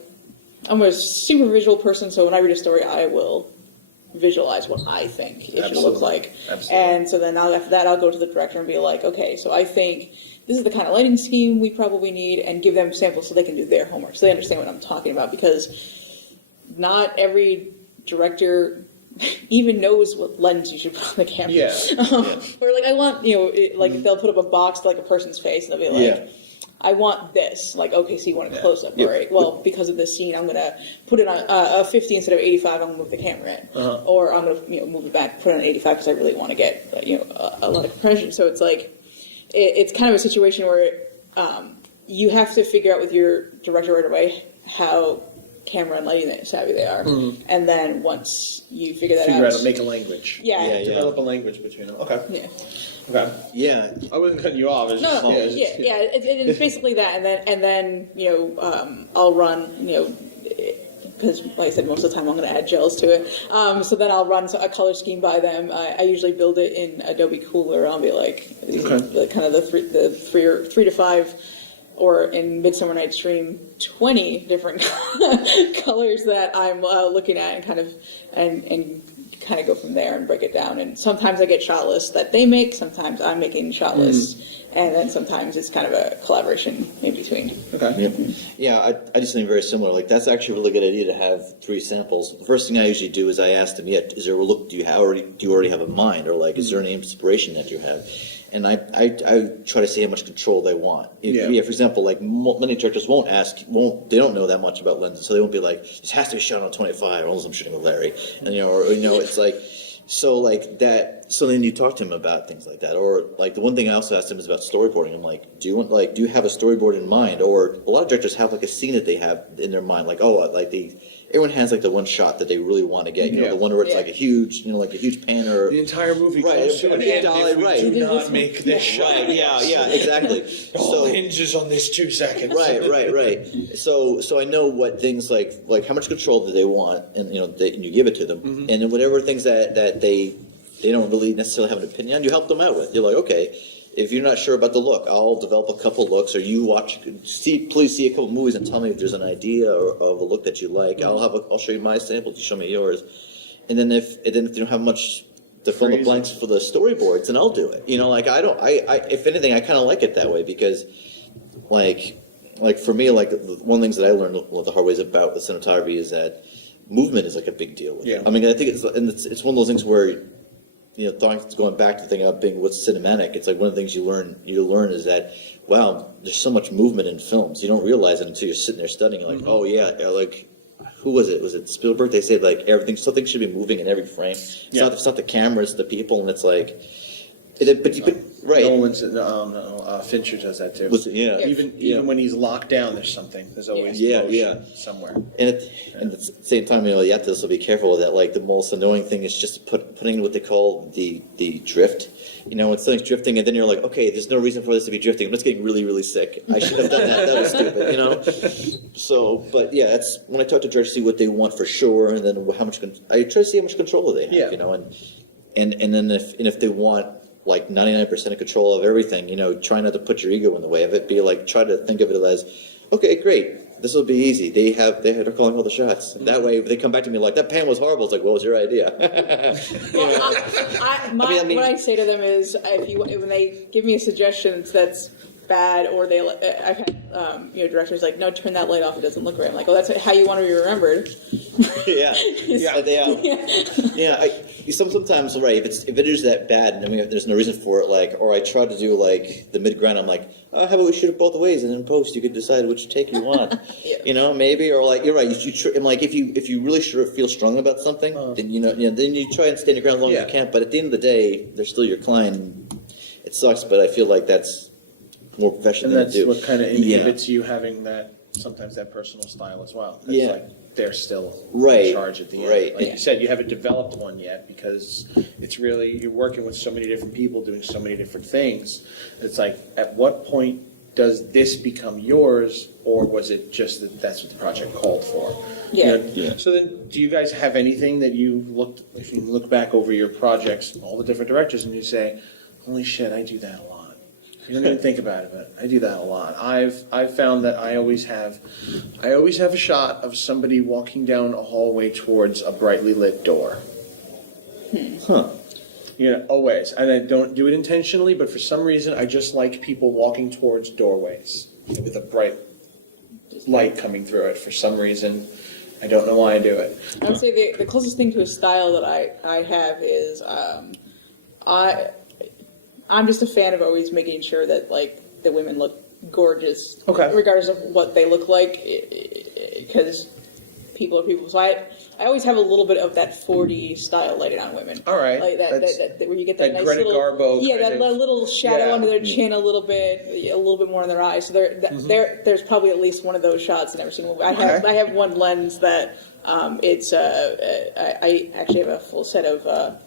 I'm a super visual person, so when I read a story, I will visualize what I think it should look like. Absolutely. And so then after that, I'll go to the director and be like, okay, so I think this is the kind of lighting scheme we probably need, and give them samples so they can do their homework, so they understand what I'm talking about, because not every director even knows what lens you should put on the camera. Yeah. Or like, I want, they'll put up a box to like a person's face, and they'll be like, I want this. Like, okay, so you want a close-up, all right. Well, because of this scene, I'm going to put it on a 50 instead of 85, I'm going to move the camera in. Or I'm going to move it back, put it on 85 because I really want to get a lot of compression. So it's like, it's kind of a situation where you have to figure out with your director right away how camera and lighting savvy they are. And then once you figure that out, Make a language. Develop a language between them. Okay. Yeah. Okay. Yeah. I wasn't cutting you off. It's basically that, and then I'll run because like I said, most of the time I'm going to add gels to it. So then I'll run a color scheme by them. I usually build it in Adobe Cooler. I'll be like, kind of the 3 to 5, or in Midsummer Night's Dream, 20 different colors that I'm looking at and kind of go from there and break it down. And sometimes I get shot lists that they make, sometimes I'm making shot lists, and then sometimes it's kind of a collaboration in between. Okay. Yeah, I do something very similar. Like, that's actually a really good idea to have 3 samples. The first thing I usually do is I ask them, is there a look do you already have in mind, or like, is there any inspiration that you have? And I try to see how much control they want. For example, like many directors they don't know that much about lenses, so they won't be like, this has to be shot on 25, or else I'm shooting with Larry, and it's like, so like that. So then you talk to him about things like that, or like the one thing I also asked him is about storyboarding. I'm like, do you have a storyboard in mind? Or a lot of directors have like a scene that they have in their mind, like everyone has like the one shot that they really want to get, the one where it's like a huge, like a huge pan, or the entire movie right, comes to an end if we do not make this shot. Right, yeah, exactly. All hinges on this 2 seconds. Right. So I know what things like how much control do they want, and and you give it to them, and then whatever things that they don't really necessarily have an opinion on, you help them out with. You're like, okay, if you're not sure about the look, I'll develop a couple looks, or you please see a couple movies and tell me if there's an idea of a look that you like. I'll show you my samples, you show me yours, and then if you don't have much to fill in the blanks for the storyboards, then I'll do it. If anything, I kind of like it that way, because like for me, like one of the things that I learned the hard ways about the cinematography is that movement is like a big deal. I mean, I think it's one of those things where, going back to thinking about being what's cinematic, it's like one of the things you learn is that, wow, there's so much movement in films. You don't realize it until you're sitting there studying. You're like, oh yeah, like, who was it? Was it Spielberg? They said like something should be moving in every frame. It's not the camera, it's the people, and it's like, right. Fincher does that too. Even when he's locked down, there's something. There's always motion somewhere. And at the same time, you have to also be careful with that. Like, the most annoying thing is just putting what they call the drift. When something's drifting, and then you're like, okay, there's no reason for this to be drifting. I'm just getting really, really sick. I should have done that. That was stupid, So, but yeah, that's when I talk to directors, see what they want for sure, and then I try to see how much control they have. And then if they want like 99% of control of everything, try not to put your ego in the way of it. Be like, try to think of it as, okay, great, this will be easy. They're calling all the shots. That way, if they come back to me like, that pan was horrible, it's like, what was your idea? What I say to them is, when they give me a suggestion that's bad, or I've had directors like, no, turn that light off, it doesn't look right. I'm like, oh, that's how you want to be remembered. Yeah, sometimes right. If it is that bad, and I mean, if there's no reason for it, like, or I try to do like the mid ground, I'm like, oh, how about we shoot it both ways, and in post you could decide which take you want, maybe, or like you're right. And like if you really feel strong about something, then then you try and stand your ground as long as you can. But at the end of the day, they're still your client. It sucks, but I feel like that's more professional. And that's what kind of inhibits you having sometimes that personal style as well. It's like they're still in charge at the end. Like you said, you haven't developed one yet because it's really, you're working with so many different people doing so many different things. It's like, at what point does this become yours, or was it just that that's what the project called for? Yeah. So then, do you guys have anything that if you look back over your projects, all the different directors, and you say, holy shit, I do that a lot. You don't even think about it, but I do that a lot. I've found that I always have a shot of somebody walking down a hallway towards a brightly lit door. Always. And I don't do it intentionally, but for some reason I just like people walking towards doorways with a bright light coming through it. For some reason, I don't know why I do it. I would say the closest thing to a style that I have is I'm just a fan of always making sure that like the women look gorgeous, regardless of what they look like, because people are people. So I always have a little bit of that 4D style lighting on women. All right, like that where you get that nice Greta little Garbo, that little shadow under their chin, a little bit more in their eyes. So there's probably at least one of those shots in every single movie. I have one lens that I actually have a full set of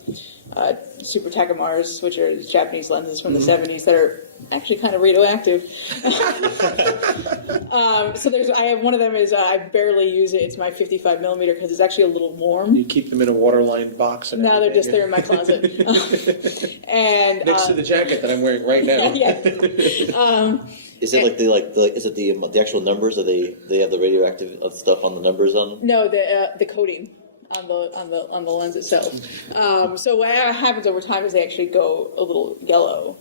Super Takamars, which are Japanese lenses from the 70s that are actually kind of radioactive. So I have one of them I barely use it. It's my 55 millimeter because it's actually a little warm. You keep them in a water-lined box and no, they're in my closet. And next to the jacket that I'm wearing right now. Is it is it the actual numbers, or they have the radioactive stuff on the numbers on them? No, the coating on the lens itself. So what happens over time is they actually go a little yellow.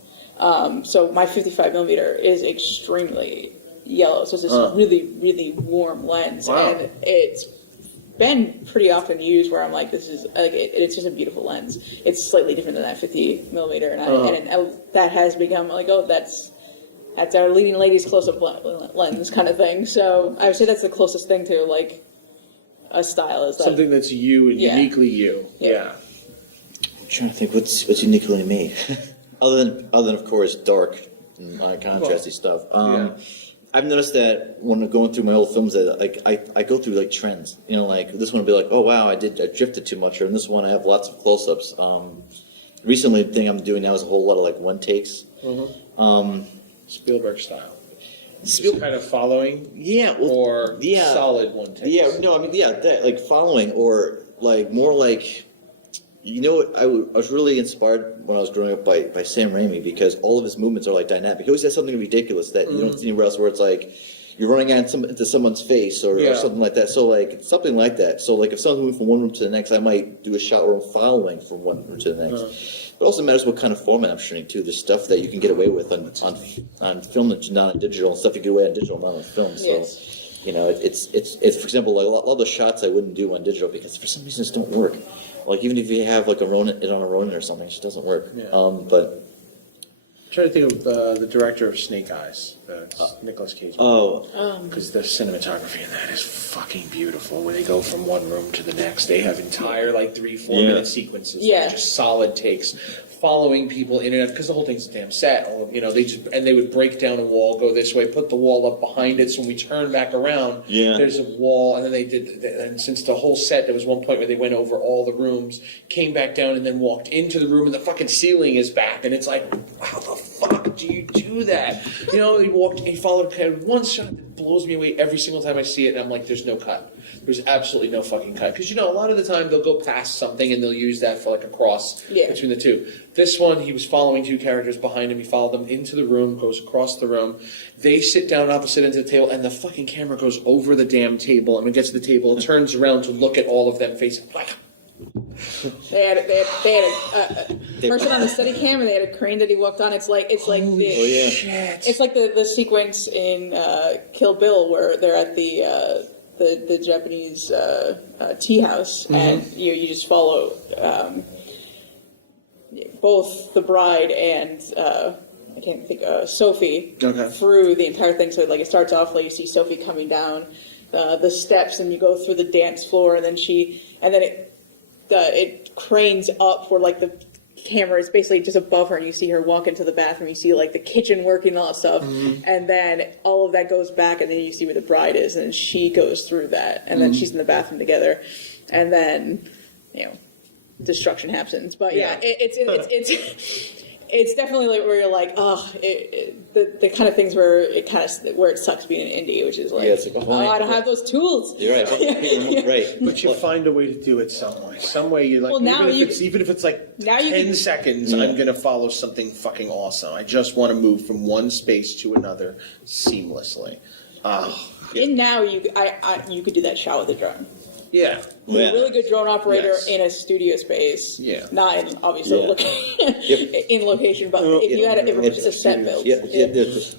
So my 55 millimeter is extremely yellow. So it's this really, really warm lens. Wow. And it's been pretty often used where I'm like, this is like it's just a beautiful lens. It's slightly different than that 50 millimeter, and that has become like, oh, that's our leading lady's close-up lens kind of thing. So I would say that's the closest thing to like a style, is that something that's you and uniquely you. Yeah. I'm trying to think what's uniquely me, other than of course dark and contrasty stuff. I've noticed that when I'm going through my old films, that like I go through like trends. Like this one will be like, oh wow, I drifted too much, or in this one I have lots of close-ups. Recently, the thing I'm doing now is a whole lot of like one takes. Spielberg style. Just kind of following, solid one takes. Like following, or like more like, what I was really inspired when I was growing up by Sam Raimi, because all of his movements are like dynamic. He always has something ridiculous that you don't see anywhere else, where it's like you're running into someone's face or something like that. So like something like that. So like if someone's moving from one room to the next, I might do a shot where I'm following from one room to the next. But it also matters what kind of format I'm shooting too. There's stuff that you can get away with on film that's not on digital, and stuff you get away on digital, not on film. So it's for example, like a lot of the shots I wouldn't do on digital because for some reason it just don't work. Like even if you have like it on a Ronin or something, it just doesn't work. But I'm trying to think of the director of Snake Eyes, Nicolas Cage. Because the cinematography in that is fucking beautiful. When they go from one room to the next, they have entire like 3-4 minute sequences, just solid takes, following people in and out, because the whole thing's a damn set. They would break down a wall, go this way, put the wall up behind it, so when we turn back around, there's a wall, and then and since the whole set, there was one point where they went over all the rooms, came back down, and then walked into the room, and the fucking ceiling is back, and it's like, how the fuck do you do that? He followed one shot that blows me away every single time I see it, and I'm like, there's no cut. There's absolutely no fucking cut. Because, a lot of the time they'll go past something and they'll use that for like a cross between the two. This one, he was following two characters behind him. He followed them into the room, goes across the room. They sit down opposite ends of the table, and the fucking camera goes over the damn table. And when it gets to the table, it turns around to look at all of them facing. They had a person on the steady cam, and they had a crane that he walked on. It's like it's like the sequence in Kill Bill where they're at the Japanese tea house, and you just follow both the bride and I can't think Sophie through the entire thing. So like it starts off like you see Sophie coming down the steps, and you go through the dance floor, and then it cranes up where like the camera is basically just above her, and you see her walk into the bathroom. You see like the kitchen working and all that stuff, and then all of that goes back, and then you see where the bride is, and she goes through that, and then she's in the bathroom together, and then destruction happens. But it's definitely like where you're like, the kind of things where it sucks being an indie, which is like, I don't have those tools. You're right. Right. But you find a way to do it some way. Some way you like. Well, now even if it's like 10 seconds, I'm gonna follow something fucking awesome. I just want to move from one space to another seamlessly. And now you could do that shot with a drone. Yeah. You're a really good drone operator in a studio space. Yeah. Not in, obviously, in location, but if you had if it was just a set build.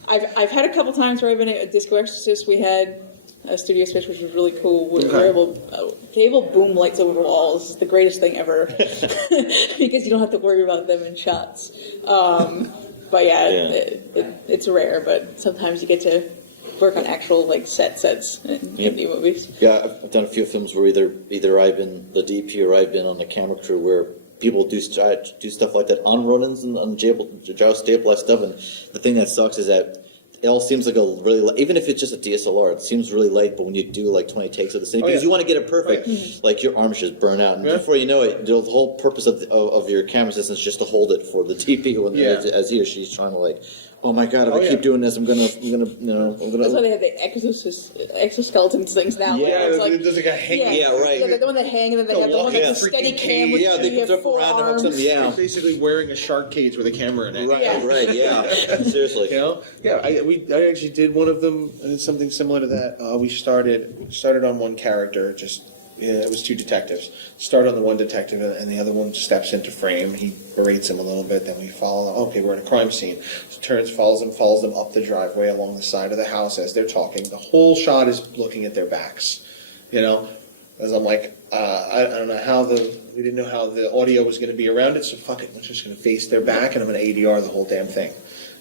I've had a couple times where I've been at Disco Exorcist. We had a studio space, which was really cool. We were able to boom lights over walls. It's the greatest thing ever because you don't have to worry about them in shots. But it's rare, but sometimes you get to work on actual like sets in indie movies. Yeah, I've done a few films where either I've been the DP or I've been on the camera crew where people do stuff like that on run-ins and on gyro stabilized stuff. And the thing that sucks is that it all seems like a really, even if it's just a DSLR, it seems really light. But when you do like 20 takes of the same, because you want to get it perfect, like your arms just burn out, and before you know it, the whole purpose of your camera system is just to hold it for the DP when as he or she's trying to like. Oh my God! If I keep doing this, I'm gonna. That's why they have the exoskeletons things now. Yeah, there's like a hang. Yeah, right. Yeah, the one that hang, and then they have the one that's a steady cam. They have flip around and something. Yeah, basically wearing a shark cage with a camera in it. Right. Yeah. Seriously. I actually did one of them, and it's something similar to that. We started on one character, it was two detectives. Start on the one detective, and the other one steps into frame. He berates him a little bit. Then we follow. Okay, we're in a crime scene. So turns, follows them up the driveway along the side of the house as they're talking. The whole shot is looking at their backs. As I'm like, I don't know we didn't know how the audio was going to be around it. So fuck it, we're just going to face their back, and I'm going to ADR the whole damn thing.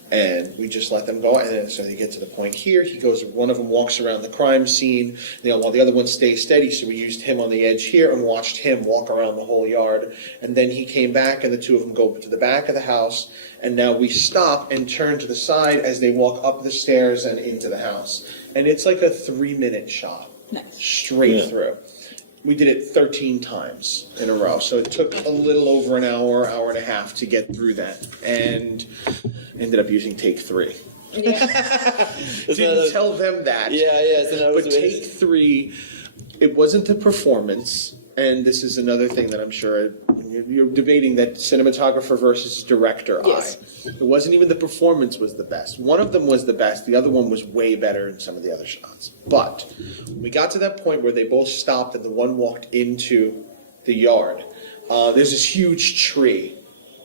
And we just let them go, and then so they get to the point here. One of them walks around the crime scene, while the other one stays steady. So we used him on the edge here and watched him walk around the whole yard. And then he came back, and the two of them go to the back of the house. And now we stop and turn to the side as they walk up the stairs and into the house. And it's like a 3-minute shot, straight through. We did it 13 times in a row, so it took a little over an hour and a half to get through that, and ended up using take 3. Yeah. Didn't tell them that. But take 3, it wasn't the performance, and this is another thing that I'm sure you're debating, that cinematographer versus director eye. It wasn't even the performance was the best. One of them was the best. The other one was way better in some of the other shots. But we got to that point where they both stopped and the one walked into the yard. There's this huge tree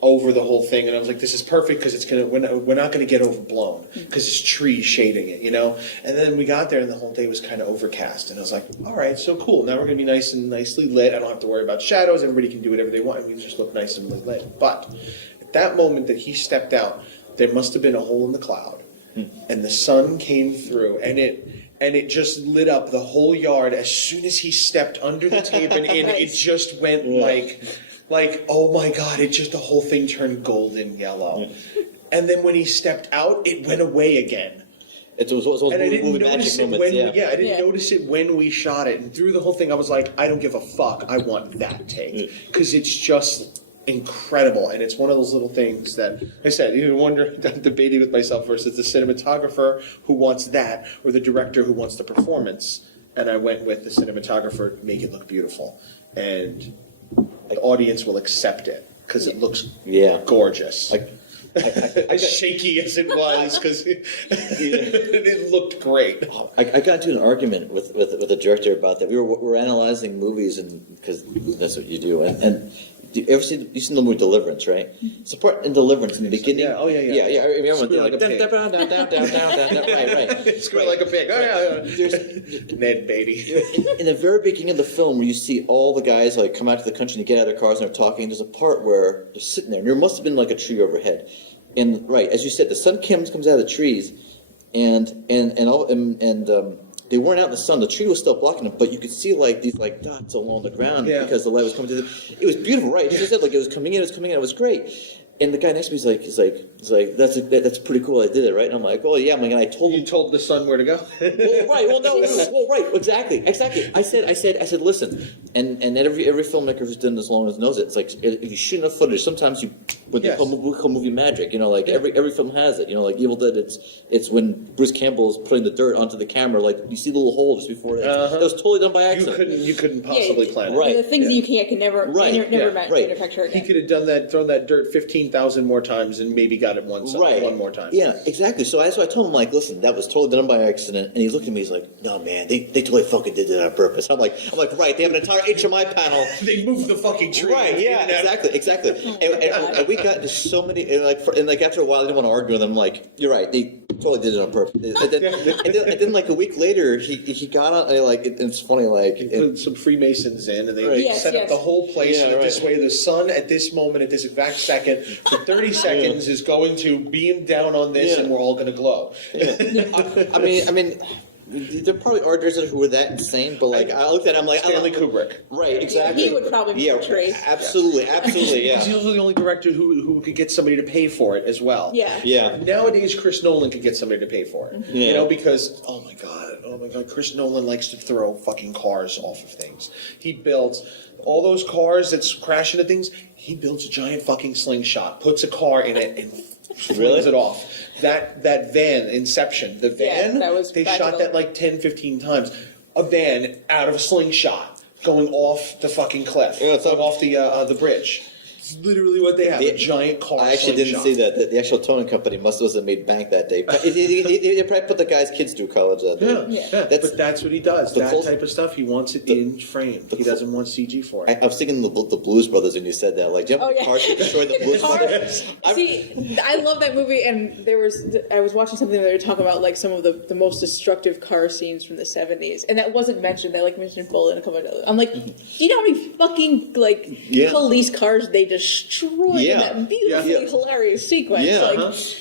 over the whole thing, and I was like, "This is perfect because we're not going to get overblown because this tree shading it, And then we got there, and the whole day was kind of overcast, and I was like, "All right, so cool. Now we're going to be nice and nicely lit. I don't have to worry about shadows. Everybody can do whatever they want, and we just look nice and lit." But at that moment that he stepped out, there must have been a hole in the cloud, and the sun came through, and it just lit up the whole yard. As soon as he stepped under the tape and in, it just went like, oh my God, the whole thing turned golden yellow. And then when he stepped out, it went away again. And I didn't notice it notice it when we shot it. And through the whole thing, I was like, I don't give a fuck. I want that take. Because it's just incredible. And it's one of those little things that, like I said, you wonder, I'm debating with myself versus the cinematographer who wants that or the director who wants the performance. And I went with the cinematographer to make it look beautiful. And the audience will accept it because it looks gorgeous. as shaky as it was, because it looked great. I got into an argument with the director about that. We were analyzing movies, and because that's what you do. And you've seen the movie Deliverance, right? It's a part in Deliverance in the beginning. Yeah. Oh yeah. Yeah. I mean, everyone Screw like like a pig. right. Screw like a pig. Oh yeah. There's Ned Beatty. in the very beginning of the film, where you see all the guys like come out to the country and get out of their cars and they're talking. There's a part where they're sitting there, and there must have been like a tree overhead. And right, as you said, the sun comes out of the trees, and they weren't out in the sun. The tree was still blocking them, but you could see like these like dots along the ground because the light was coming to them. It was beautiful, right? As you said, like it was coming in, it was great. And the guy next to me is like, that's pretty cool. I did it, right? And I'm like, oh yeah. I'm like, and I told him. You told the sun where to go. Well, right. Well, no. Well, right. Exactly. I said, listen. And every filmmaker who's done this long as knows it. It's like if you shoot enough footage, sometimes what they call movie magic. You know, like every film has it. You know, like Evil Dead. It's when Bruce Campbell is putting the dirt onto the camera. Like you see the little hole just before it. That was totally done by accident. You couldn't possibly plan it. Right. The things that you can never manufacture again. He could have done that, thrown that dirt 15,000 more times, and maybe got it one more time. Yeah, exactly. So I told him, like, listen, that was totally done by accident. And he looked at me, he's like, no, man, they totally fucking did that on purpose. I'm like, right, they have an entire HMI panel. They moved the fucking tree. Right, yeah, exactly. And we got into so many, and after a while, I didn't want to argue with him. Like, you're right, they totally did it on purpose. And then like a week later, he got on, it's funny, like. He put some Freemasons in, and they set up the whole place this way. The sun at this moment, at this exact second, for 30 seconds is going to beam down on this, and we're all going to glow. I mean, there probably are directors who were that insane, but like I looked at it, I'm like Stanley Kubrick. Right, exactly. He would probably be portrayed. Absolutely, yeah. He's usually the only director who could get somebody to pay for it as well. Yeah. Nowadays, Chris Nolan could get somebody to pay for it. Yeah. You know, because oh my god, Chris Nolan likes to throw fucking cars off of things. He builds all those cars that crash into things. He builds a giant fucking slingshot, puts a car in it, and flings it off. That van, Inception, the van, they shot that like 10, 15 times. A van out of a slingshot going off the fucking cliff, going off the bridge. It's literally what they have, a giant car I actually didn't see that. The actual towing company must have made bank that day. They probably put the guy's kids through college that day. Yeah. But that's what he does. That type of stuff, he wants it in frame. He doesn't want CG for it. I was thinking the Blues Brothers when you said that. Like, do you have any cars that destroyed the Blues Brothers? See, I love that movie, and I was watching something where they were talking about like some of the most destructive car scenes from the 70s, and that wasn't mentioned. They like mentioned Bullet and a couple of others. I'm like, do you know how many fucking police cars they destroyed in that beautifully hilarious sequence?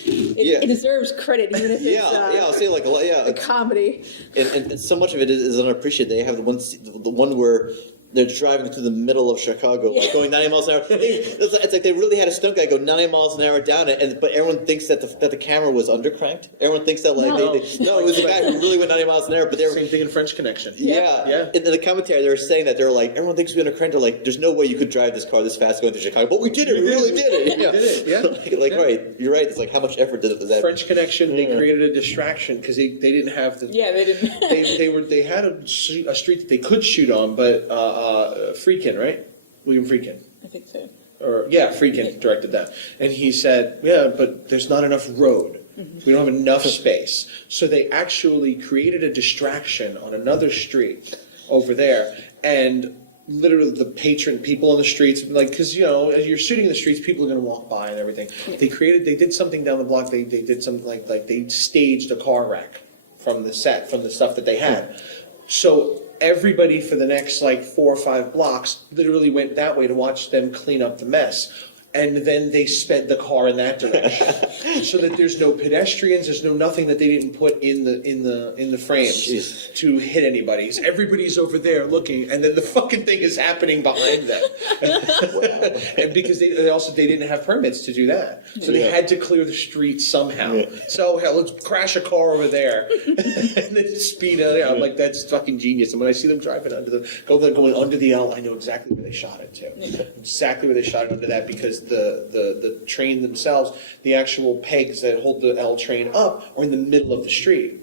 It deserves credit, even if it's I'll say like a comedy. And so much of it is unappreciated. They have the one where they're driving through the middle of Chicago, like going 90 miles an hour. It's like they really had a stunt guy go 90 miles an hour down it, but everyone thinks that the camera was undercranked. Everyone thinks that it was a guy who really went 90 miles an hour. But same thing in French Connection. Yeah. In the commentary, they were saying that they're like, everyone thinks we undercranked. They're like, there's no way you could drive this car this fast going through Chicago, but we did it. We really did it. We did it. Right, you're right. It's like how much effort did that? French Connection. They created a distraction because they didn't have the. Yeah, they didn't. They had a street that they could shoot on, but Friedkin, right? William Friedkin. I think so. Friedkin directed that. And he said, but there's not enough road. We don't have enough space. So they actually created a distraction on another street over there. And literally the people on the streets, like, because, as you're shooting in the streets, people are going to walk by and everything. They did something down the block. They did something like they staged a car wreck from the stuff that they had. So everybody for the next 4 or 5 blocks literally went that way to watch them clean up the mess. And then they sped the car in that direction, so that there's no pedestrians, there's no nothing that they didn't put in the frames to hit anybody. Everybody's over there looking, and then the fucking thing is happening behind them. And because they didn't have permits to do that, so they had to clear the street somehow. Yeah. So let's crash a car over there, and then speed it. I'm like, that's fucking genius. And when I see them driving going under the L, I know exactly where they shot it too. Exactly where they shot it under that, because the train themselves, the actual pegs that hold the L train up, are in the middle of the street.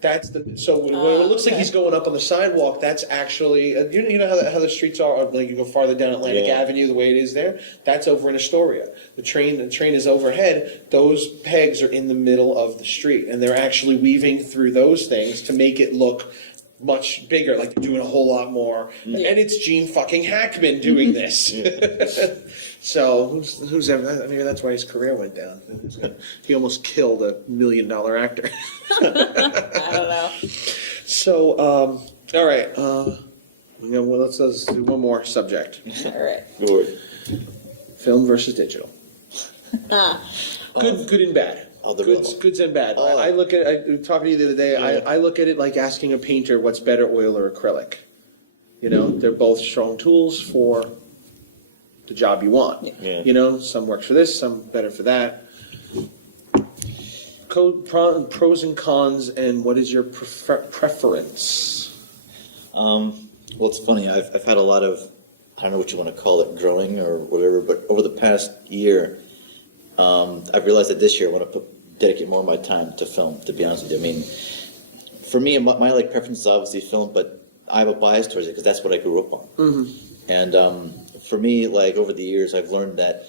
That's so when it looks like he's going up on the sidewalk, that's actually you know how the streets are, like you go farther down Atlantic Avenue, the way it is there. That's over in Astoria. The train is overhead. Those pegs are in the middle of the street, and they're actually weaving through those things to make it look much bigger, like they're doing a whole lot more. And it's Gene fucking Hackman doing this. So who's ever? I mean, that's why his career went down. He almost killed $1 million actor. I don't know. So, all right. Let's do one more subject. All right. Film versus digital. Good and bad. Goods and bad. I look at. I talking to you the other day. I look at it like asking a painter what's better, oil or acrylic. You know, they're both strong tools for the job you want. Yeah. You know, some works for this, some better for that. Pros and cons, and what is your preference? Well, it's funny. I've had a lot of, I don't know what you want to call it, growing or whatever, but over the past year, I've realized that this year I want to dedicate more of my time to film, to be honest with you. I mean, for me, my like preference is obviously film, but I have a bias towards it because that's what I grew up on. Mm-hmm. And for me, like over the years, I've learned that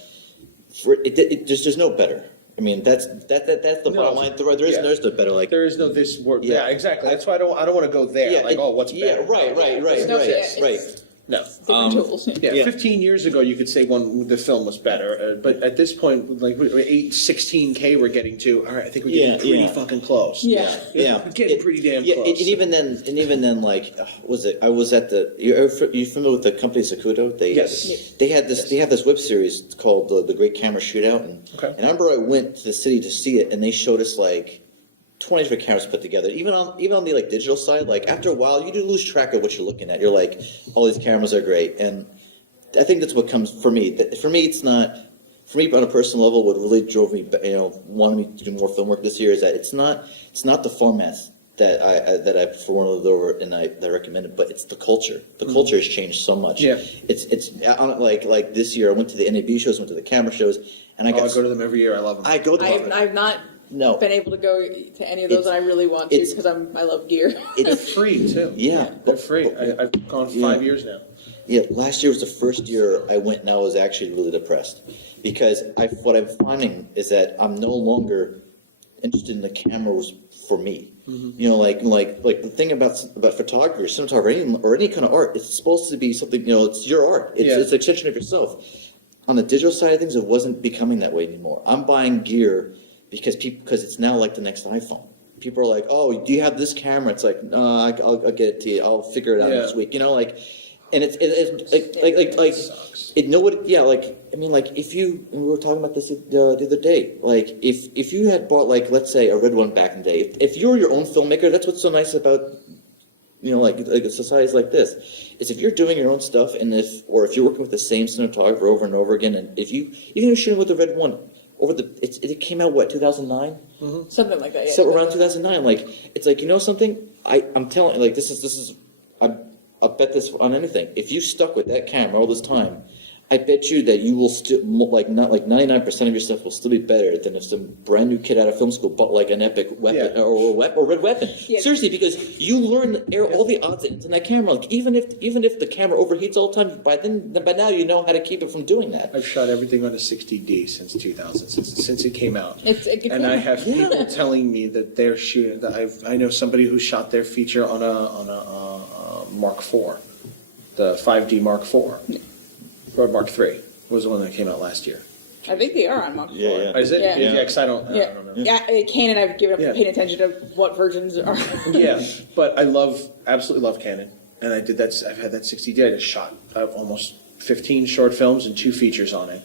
there's no better. I mean, that's the bottom line. There's no better. Like there is no this word. Yeah, exactly. That's why I don't want to go there. Yeah, what's better? Yeah, right. No. Different tools. Yeah, 15 years ago, you could say the film was better, but at this point, like 16K, we're getting to. All right, I think we're getting pretty fucking close. Yeah. We're getting pretty damn close. And even then, like, was it? I was at the. You familiar with the company Sakuto? Yes. They had this web series called the Great Camera Shootout, and I remember I went to the city to see it, and they showed us like 20 different cameras put together. Even on the like digital side, like after a while you do lose track of what you're looking at. You're like, all these cameras are great, and I think that's what comes for me. For me, it's not. For me, on a personal level, what really drove me, wanted me to do more film work this year is that it's not the formats that I prefer one of the and I recommended, but it's the culture. The culture has changed so much. Yeah. It's like this year I went to the NAB shows, went to the camera shows, and I go to them every year. I love them. I go to them. I've not been able to go to any of those, and I really want to because I love gear. They're free too. Yeah, they're free. I've gone 5 years now. Yeah, last year was the first year I went, and I was actually really depressed because what I'm finding is that I'm no longer interested in the cameras for me. Mm-hmm. You know, like the thing about photography or cinematography or any kind of art, it's supposed to be something. It's your art. It's an extension of yourself. On the digital side of things, it wasn't becoming that way anymore. I'm buying gear because it's now like the next iPhone. People are like, "Oh, do you have this camera?" It's like, "No, I'll get it to you. I'll figure it out next week." You know, like, and it's like it. Know what? Yeah, like I mean, like if you and we were talking about this the other day. Like if you had bought like let's say a Red One back in the day, if you were your own filmmaker, that's what's so nice about like a society like this. Is if you're doing your own stuff, and if you're working with the same cinematographer over and over again, and even if you're shooting with the Red One. It came out 2009, something like that. Yeah, so around 2009, like it's like something. I'm telling you, like this is. I'll bet this on anything. If you stuck with that camera all this time, I bet you that you will still not 99% of your stuff will still be better than if some brand new kid out of film school bought like an epic weapon or Red Weapon. Yeah. Seriously, because you learn all the odds and ends in that camera. Like even if the camera overheats all the time, by now you know how to keep it from doing that. I've shot everything on a 60D since 2000, since it came out. And I have people telling me that they're shooting. I know somebody who shot their feature on a Mark IV, the 5D Mark IV. Or Mark III was the one that came out last year. I think they are on Mark IV. Yeah. Is it? Yeah, because I don't know. Yeah, Canon, I've given up paying attention to what versions are. Yeah, but I absolutely love Canon. And I did that, I've had that 60D. I just shot almost 15 short films and 2 features on it.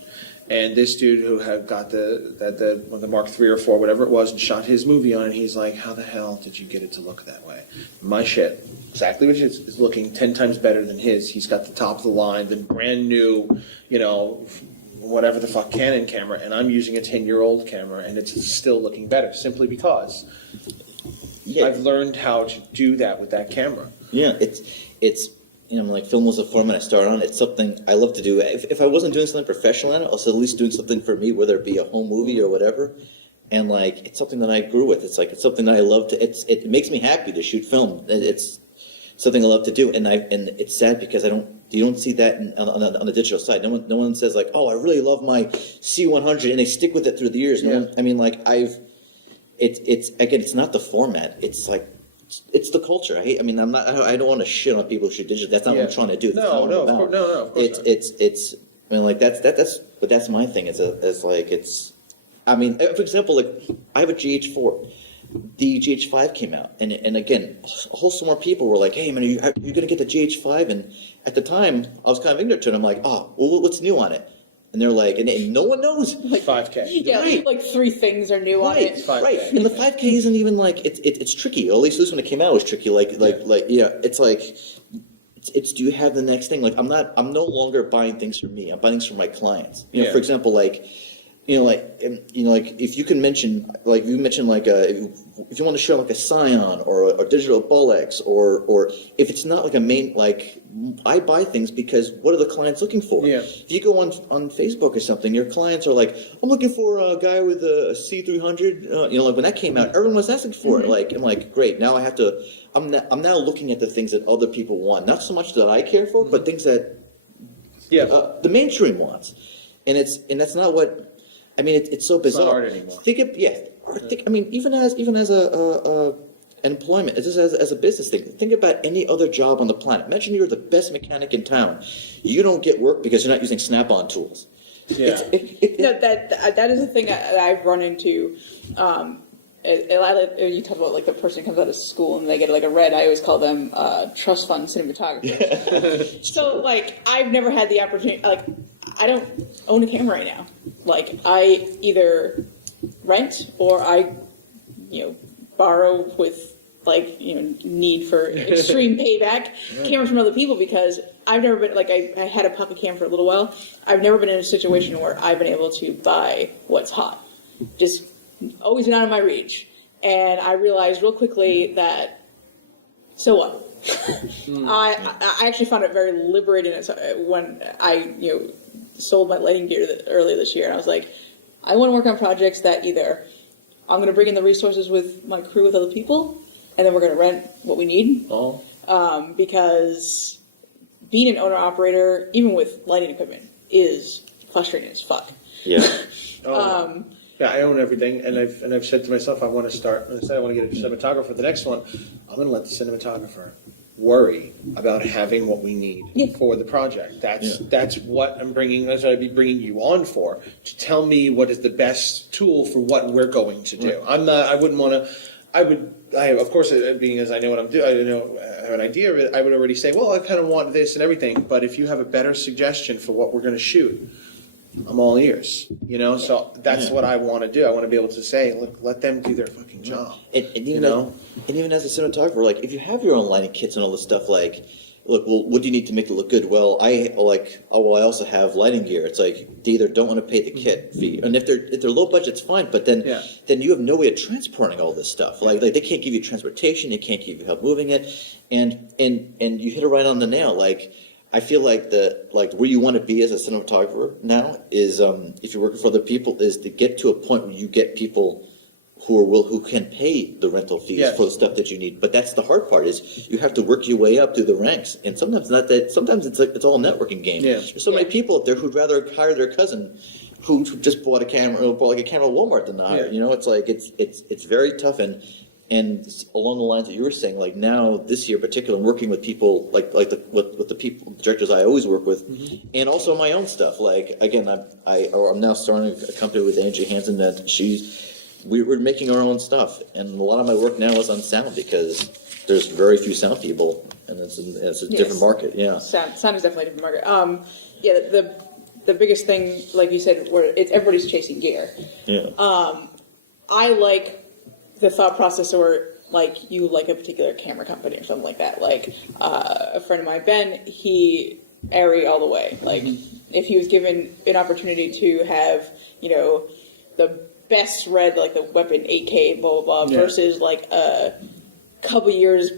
And this dude who had got the Mark III or IV, whatever it was, and shot his movie on it, he's like, how the hell did you get it to look that way? My shit, exactly what it is looking 10 times better than his. He's got the top of the line, the brand new, whatever the fuck Canon camera, and I'm using a 10-year-old camera, and it's still looking better, simply because I've learned how to do that with that camera. Yeah, it's like film was a format I started on. It's something I love to do. If I wasn't doing something professional on it, I was at least doing something for me, whether it be a home movie or whatever. and like it's something that I grew with. It's like it's something that I love to. It makes me happy to shoot film. It's something I love to do, and it's sad because you don't see that on the digital side. No one says like, oh, I really love my C100, and they stick with it through the years. I mean, like it's not the format. It's like it's the culture. I mean, I don't want to shit on people who shoot digital. That's not what I'm trying to do. That's No, of course not. I mean, like that's my thing. I mean, for example, like I have a GH4. The GH5 came out, and again, a whole swarm of people were like, "Hey, man, are you going to get the GH5?" And at the time, I was kind of ignorant to it. I'm like, "Oh, well, what's new on it?" And they're like, and no one knows. Like 5K. Yeah, right. like 3 things are new on it. 5K. Right, and the 5K isn't even like it's tricky. Or at least when it came out, it was tricky. It's like it's do you have the next thing? Like I'm no longer buying things for me. I'm buying things for my clients. For example, like if you can mention, like you mentioned, like if you want to show like a Scion or a digital Bolex, or if it's not like a main, like I buy things because what are the clients looking for? Yeah. If you go on Facebook or something, your clients are like, I'm looking for a guy with a C300. Like when that came out, everyone was asking for it. Like I'm like, great. Now I have to. I'm now looking at the things that other people want, not so much that I care for, but things that the mainstream wants, and that's not what. I mean, it's so bizarre. It's not art anymore. I mean, even as an employment, as a business thing. Think about any other job on the planet. Imagine you're the best mechanic in town. You don't get work because you're not using Snap-on tools. Yeah. That is the thing I've run into. You talk about like the person who comes out of school and they get like a red. I always call them trust fund cinematographers. So like I've never had the opportunity. Like I don't own a camera right now. Like I either rent or I borrow with like need for extreme payback cameras from other people, because I've never been like I had a pocket cam for a little while. I've never been in a situation where I've been able to buy what's hot. Just always been out of my reach. And I realized real quickly that, so what? I actually found it very liberating when I sold my lighting gear earlier this year. And I was like, I want to work on projects that either I'm going to bring in the resources with my crew with other people, and then we're going to rent what we need. Because being an owner-operator, even with lighting equipment, is frustrating as fuck. Yeah. Yeah, I own everything, and I've said to myself, I want to start. When I said I want to get a cinematographer, the next one, I'm going to let the cinematographer worry about having what we need for the project. That's what I'm bringing. That's what I'd be bringing you on for, to tell me what is the best tool for what we're going to do. I'm not. I wouldn't want to. Of course, being as I know what I'm doing, I have an idea of it. I would already say, well, I kind of want this and everything. But if you have a better suggestion for what we're going to shoot, I'm all ears, so that's what I want to do. I want to be able to say, look, let them do their fucking job. And even as a cinematographer, like if you have your own lighting kits and all this stuff, like, look, well, what do you need to make it look good? Well, I also have lighting gear. It's like they either don't want to pay the kit fee, and if they're low budget, it's fine. But then you have no way of transporting all this stuff. Like they can't give you transportation, they can't give you help moving it, and you hit it right on the nail. Like I feel like where you want to be as a cinematographer now is, if you're working for other people, is to get to a point where you get people who can pay the rental fees for the stuff that you need. But that's the hard part, is you have to work your way up through the ranks, and sometimes not that. Sometimes it's all a networking game. Yeah. There's so many people out there who'd rather hire their cousin who just bought a camera, or bought like a camera at Walmart than to hire. It's like it's very tough. And along the lines that you were saying, like now this year in particular, I'm working with people with the people directors I always work with, and also my own stuff. Like again, I'm now starting a company with Angie Hansen that we're making our own stuff, and a lot of my work now is on sound because there's very few sound people, and it's a different market. Yeah, sound is definitely a different market. The biggest thing, like you said, where everybody's chasing gear. Yeah. I like the thought process, or like you like a particular camera company or something like that. Like a friend of mine, Ben, he airy all the way. Like if he was given an opportunity to have the best red, like the weapon 8K blah blah blah, versus like a couple years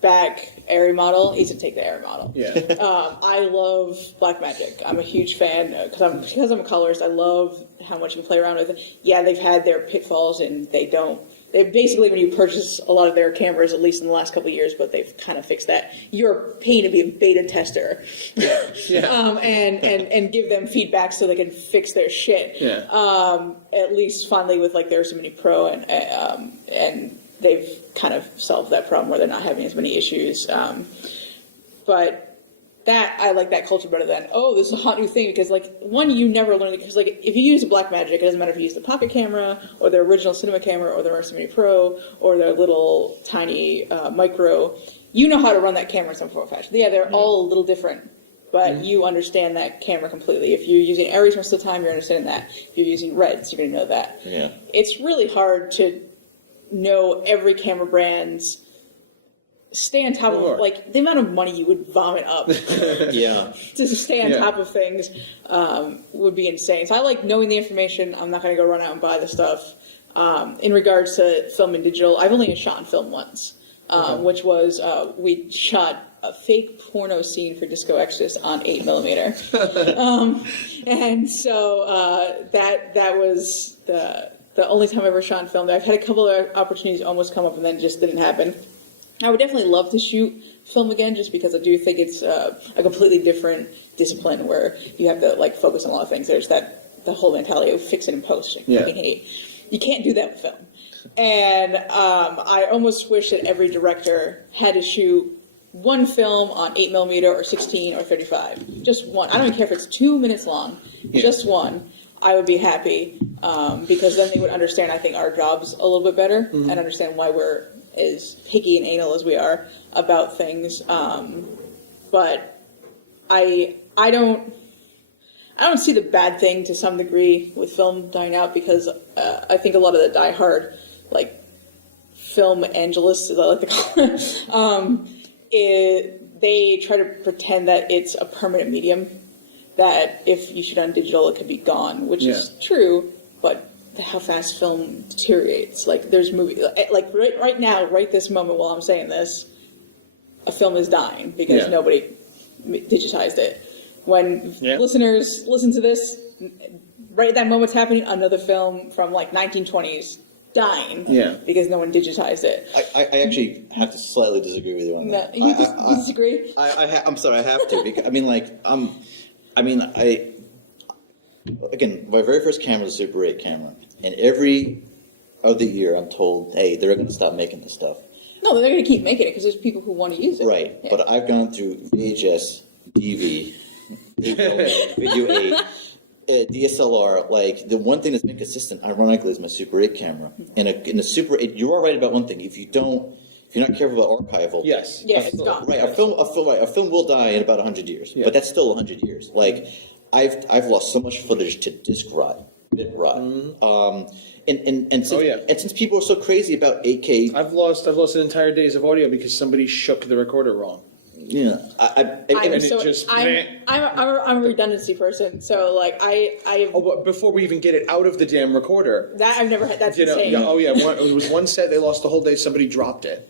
back Arri model, he used to take the Arri model. Yeah. I love Blackmagic. I'm a huge fan because I'm a colorist. I love how much you can play around with it. Yeah, they've had their pitfalls, and they basically, when you purchase a lot of their cameras, at least in the last couple of years, but they've kind of fixed that. You're paying to be a beta tester, and give them feedback so they can fix their shit. Yeah. At least finally with like their Cinematographers Pro, and they've kind of solved that problem where they're not having as many issues. But that, I like that culture better than, oh, this is a hot new thing, because like, one, you never learn, because like, if you use a Blackmagic, it doesn't matter if you use the pocket camera, or their original cinema camera, or their Cinematographers Pro, or their little tiny micro, you know how to run that camera in some form or fashion. Yeah, they're all a little different, but you understand that camera completely. If you're using Aries most of the time, you're understanding that. If you're using Reds, you're going to know that. Yeah. It's really hard to know every camera brand's, stay on top of, like, the amount of money you would vomit up Yeah. to stay on top of things would be insane. So I like knowing the information. I'm not going to go run out and buy the stuff. In regards to film and digital, I've only shot on film once, which was we shot a fake porno scene for Disco Extras on 8mm. And so that was the only time I ever shot in film. I've had a couple of opportunities almost come up and then just didn't happen. I would definitely love to shoot film again, just because I do think it's a completely different discipline where you have to like focus on a lot of things. There's the whole mentality of fix it and post. I fucking hate. You can't do that with film. And I almost wish that every director had to shoot one film on 8mm or 16 or 35. Just one. I don't even care if it's 2 minutes long. Just one. I would be happy, because then they would understand, I think, our jobs a little bit better and understand why we're as picky and anal as we are about things. But I don't see the bad thing to some degree with film dying out, because I think a lot of the diehard, like, film angelists, as I like to call it, they try to pretend that it's a permanent medium, that if you shoot on digital, it could be gone, which is true, but how fast film deteriorates. Like, there's movies, like right now, right this moment while I'm saying this, a film is dying because nobody digitized it. When listeners listen to this, right at that moment's happening, another film from like 1920s dying because no one digitized it. I actually have to slightly disagree with you on that. You disagree? I'm sorry, I have to, because again, my very first camera was a Super 8 camera, and every other year I'm told, hey, they're going to stop making this stuff. No, they're going to keep making it because there's people who want to use it. Right, but I've gone through VHS, DV, Video 8, DSLR. Like, the one thing that's been consistent, ironically, is my Super 8 camera. And in a Super 8, you are right about one thing. If you're not careful about archival, it's gone. Right, a film will die in about 100 years, but that's still 100 years. Like, I've lost so much footage to disc rot, bit rot, and since people are so crazy about 8K, I've lost an entire days of audio because somebody shook the recorder wrong. Yeah, I'm a redundancy person, so like but before we even get it out of the damn recorder, that I've never had. That's insane. It was one set. They lost the whole day. Somebody dropped it,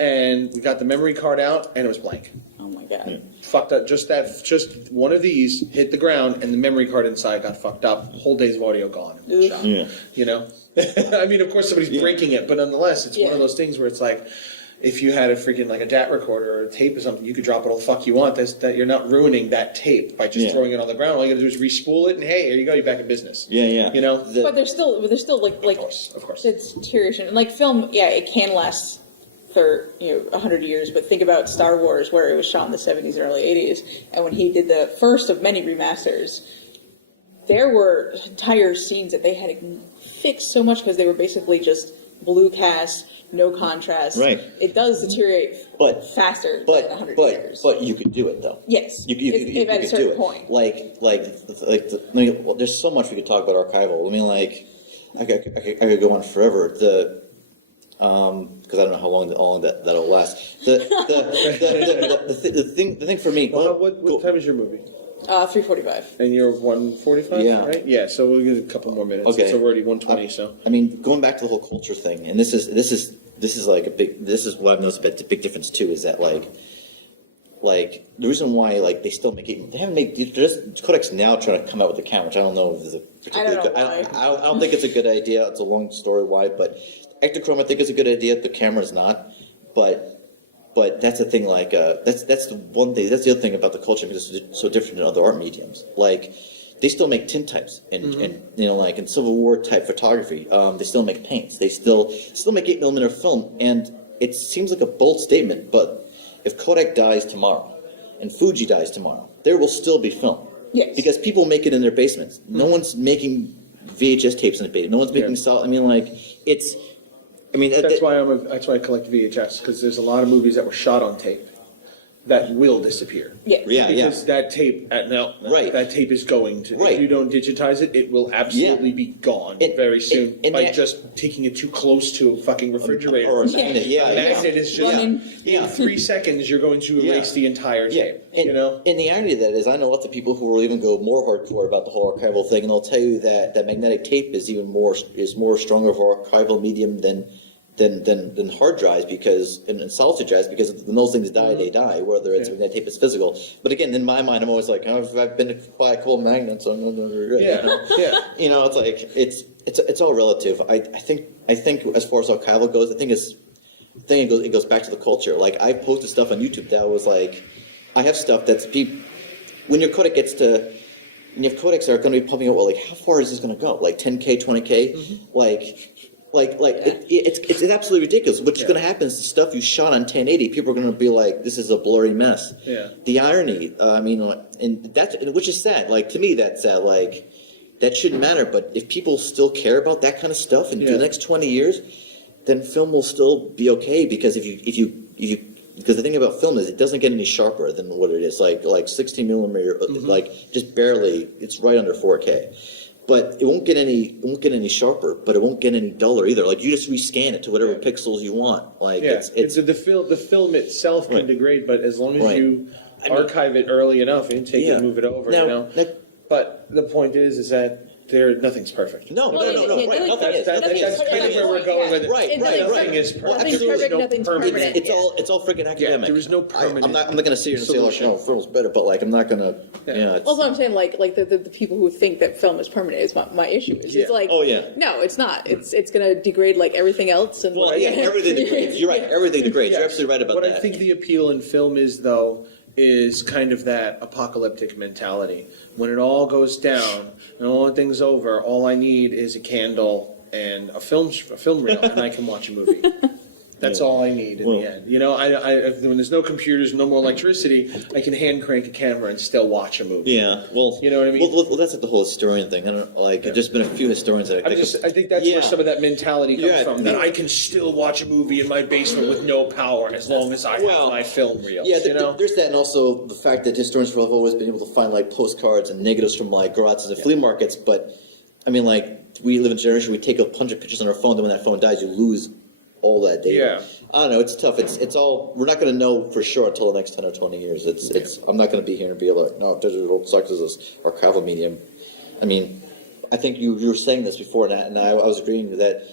and we got the memory card out, and it was blank. Oh my god! Fucked up. Just one of these hit the ground, and the memory card inside got fucked up. Whole day's of audio gone. Shot. You know, I mean, of course somebody's breaking it, but nonetheless, it's one of those things where it's like, if you had a freaking like a DAT recorder or a tape or something, you could drop it all the fuck you want. That you're not ruining that tape by just throwing it on the ground. All you gotta do is re-spool it, and hey, here you go, you're back in business. You know. But there's still like of course, it's deterioration. And like film, it can last for 100 years. But think about Star Wars, where it was shot in the 70s and early 80s, and when he did the first of many remasters, there were entire scenes that they had to fix so much because they were basically just blue cast. No contrast. Right. It does deteriorate faster than 100 years. But you could do it, though. Yes. You at a certain point. There's so much we could talk about archival. I mean, like, I could go on forever. Because I don't know how long that'll last. The thing for me. What time is your movie? 3:45. And you're 1:45, right? Yeah, so we'll get a couple more minutes. Okay. It's already 1:20, so. I mean, going back to the whole culture thing, and this is this is what I've noticed about the big difference too is that like the reason why like they still make it, they haven't made, Kodak's now trying to come out with a camera, which I don't know if there's a particularly good, I don't think it's a good idea. It's a long story why, but Ektachrome I think is a good idea. The camera's not, but that's the thing. Like that's the one thing. That's the other thing about the culture because it's so different than other art mediums. Like they still make tintypes and like in Civil War type photography. They still make paints. They still make 8mm film, and it seems like a bold statement, but if Kodak dies tomorrow and Fuji dies tomorrow, there will still be film. Yes. Because people make it in their basements. No one's making VHS tapes in the basement. No one's making solid. I mean, like it's. I mean, That's why I collect VHS, because there's a lot of movies that were shot on tape that will disappear. Yes. Because that tape, that tape is going to, if you don't digitize it, it will absolutely be gone very soon by just taking it too close to a fucking refrigerator. Or a magnet. A magnet is just, in 3 seconds, you're going to erase the entire tape. And the irony of that is I know lots of people who will even go more hardcore about the whole archival thing, and they'll tell you that magnetic tape is more stronger of an archival medium than hard drives and solid drives, because when those things die, they die, whether it's magnetic tape is physical. But again, in my mind, I'm always like, I've been to buy a couple of magnets, so I'm not going to regret it. It's like it's all relative. I think as far as archival goes, it goes back to the culture. Like I posted stuff on YouTube that was like, I have stuff that's when your Kodak gets to. And you have Kodaks that are going to be pumping out, well, like, how far is this going to go? Like 10K, 20K? It's absolutely ridiculous. What's going to happen is the stuff you shot on 1080, people are going to be like, this is a blurry mess. Yeah. The irony, and that's, which is sad. Like, to me, that's sad. Like, that shouldn't matter. But if people still care about that kind of stuff in the next 20 years, then film will still be okay. Because because the thing about film is it doesn't get any sharper than what it is. Like 16mm, like just barely, it's right under 4K. But it won't get any sharper, but it won't get any duller either. Like you just rescan it to whatever pixels you want. Like it's the film itself can degrade, but as long as you archive it early enough and take it and move it over, But the point is that nothing's perfect. No. That's kind of where we're going with it. Right. Nothing is perfect. Nothing's perfect, nothing's permanent. It's all freaking academic. There is no permanent. I'm not going to sit here and say like, no, film's better, but like I'm not going to. Also, I'm saying like the people who think that film is permanent is my issue. It's like, no, it's not. It's going to degrade like everything else. And everything degrades. You're right. Everything degrades. You're absolutely right about that. What I think the appeal in film is kind of that apocalyptic mentality. When it all goes down and all things over, all I need is a candle and a film reel, and I can watch a movie. That's all I need in the end. When there's no computers, no more electricity, I can hand crank a camera and still watch a movie. Yeah, well, you know what I mean. Well, that's like the whole historian thing. I don't there's been a few historians that I think that's where some of that mentality comes from. That I can still watch a movie in my basement with no power as long as I have my film reel. Yeah, there's that, and also the fact that historians have always been able to find like postcards and negatives from like garages and flea markets. But I mean, like we live in a generation we take 100 pictures on our phone, then when that phone dies, you lose all that data. I don't know. It's tough. It's all. We're not going to know for sure until the next 10 or 20 years. I'm not going to be here and be like, no, digital sucks as this archival medium. I mean, I think you were saying this before, and I was agreeing with that.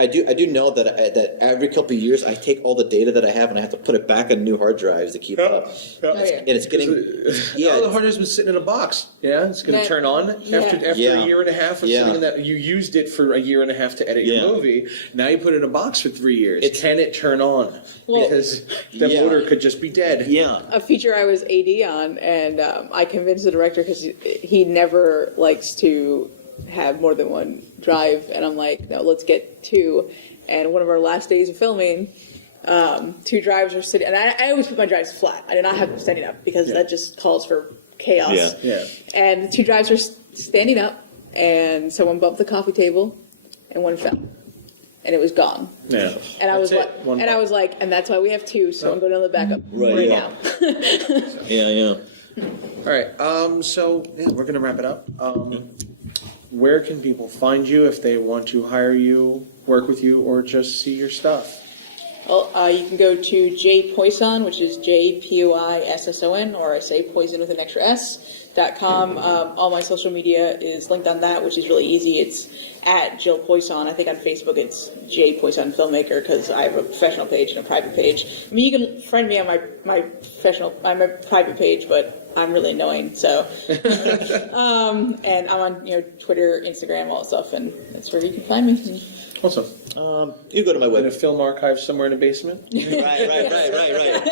I do know that every couple of years I take all the data that I have and I have to put it back on new hard drives to keep up. And it's getting the hard drive's been sitting in a box. It's going to turn on after a year and a half of sitting in that. You used it for a year and a half to edit your movie. Now you put it in a box for 3 years. Can it turn on? Because the motor could just be dead. A feature I was AD on, and I convinced the director because he never likes to have more than one drive, and I'm like, no, let's get 2. And one of our last days of filming, 2 drives were sitting, and I always put my drives flat. I did not have them standing up because that just calls for chaos. And the 2 drives were standing up, and someone bumped the coffee table, and one fell, and it was gone. And I was like, and that's why we have 2. So I'm going to the backup right now. All right. So we're going to wrap it up. Where can people find you if they want to hire you, work with you, or just see your stuff? Well, you can go to Poisson, which is JPOISSON, or I say Poison with an extra S. filmmaking.com. All my social media is linked on that, which is really easy. It's at Jill Poisson. I think on Facebook it's J Poisson Filmmaker, because I have a professional page and a private page. I mean, you can friend me on my private page, but I'm really annoying. So, and I'm on Twitter, Instagram, all that stuff, and that's where you can find me. Awesome. You go to my In a website. film archive somewhere in a basement? Right.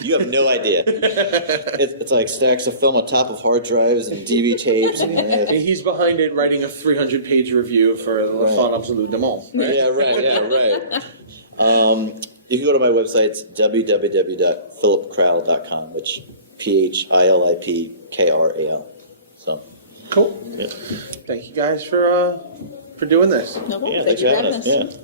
You have no idea. It's like stacks of film on top of hard drives and DV tapes. And he's behind it writing a 300-page review for La Fin Absolue de Mont, right? Yeah, right. You can go to my website, it's www.philipkral.com, which PHILIPKRAL. So, Cool. yeah. Thank you guys for doing this. No problem. Yeah, Thank thanks you for for having having us. us. Yeah.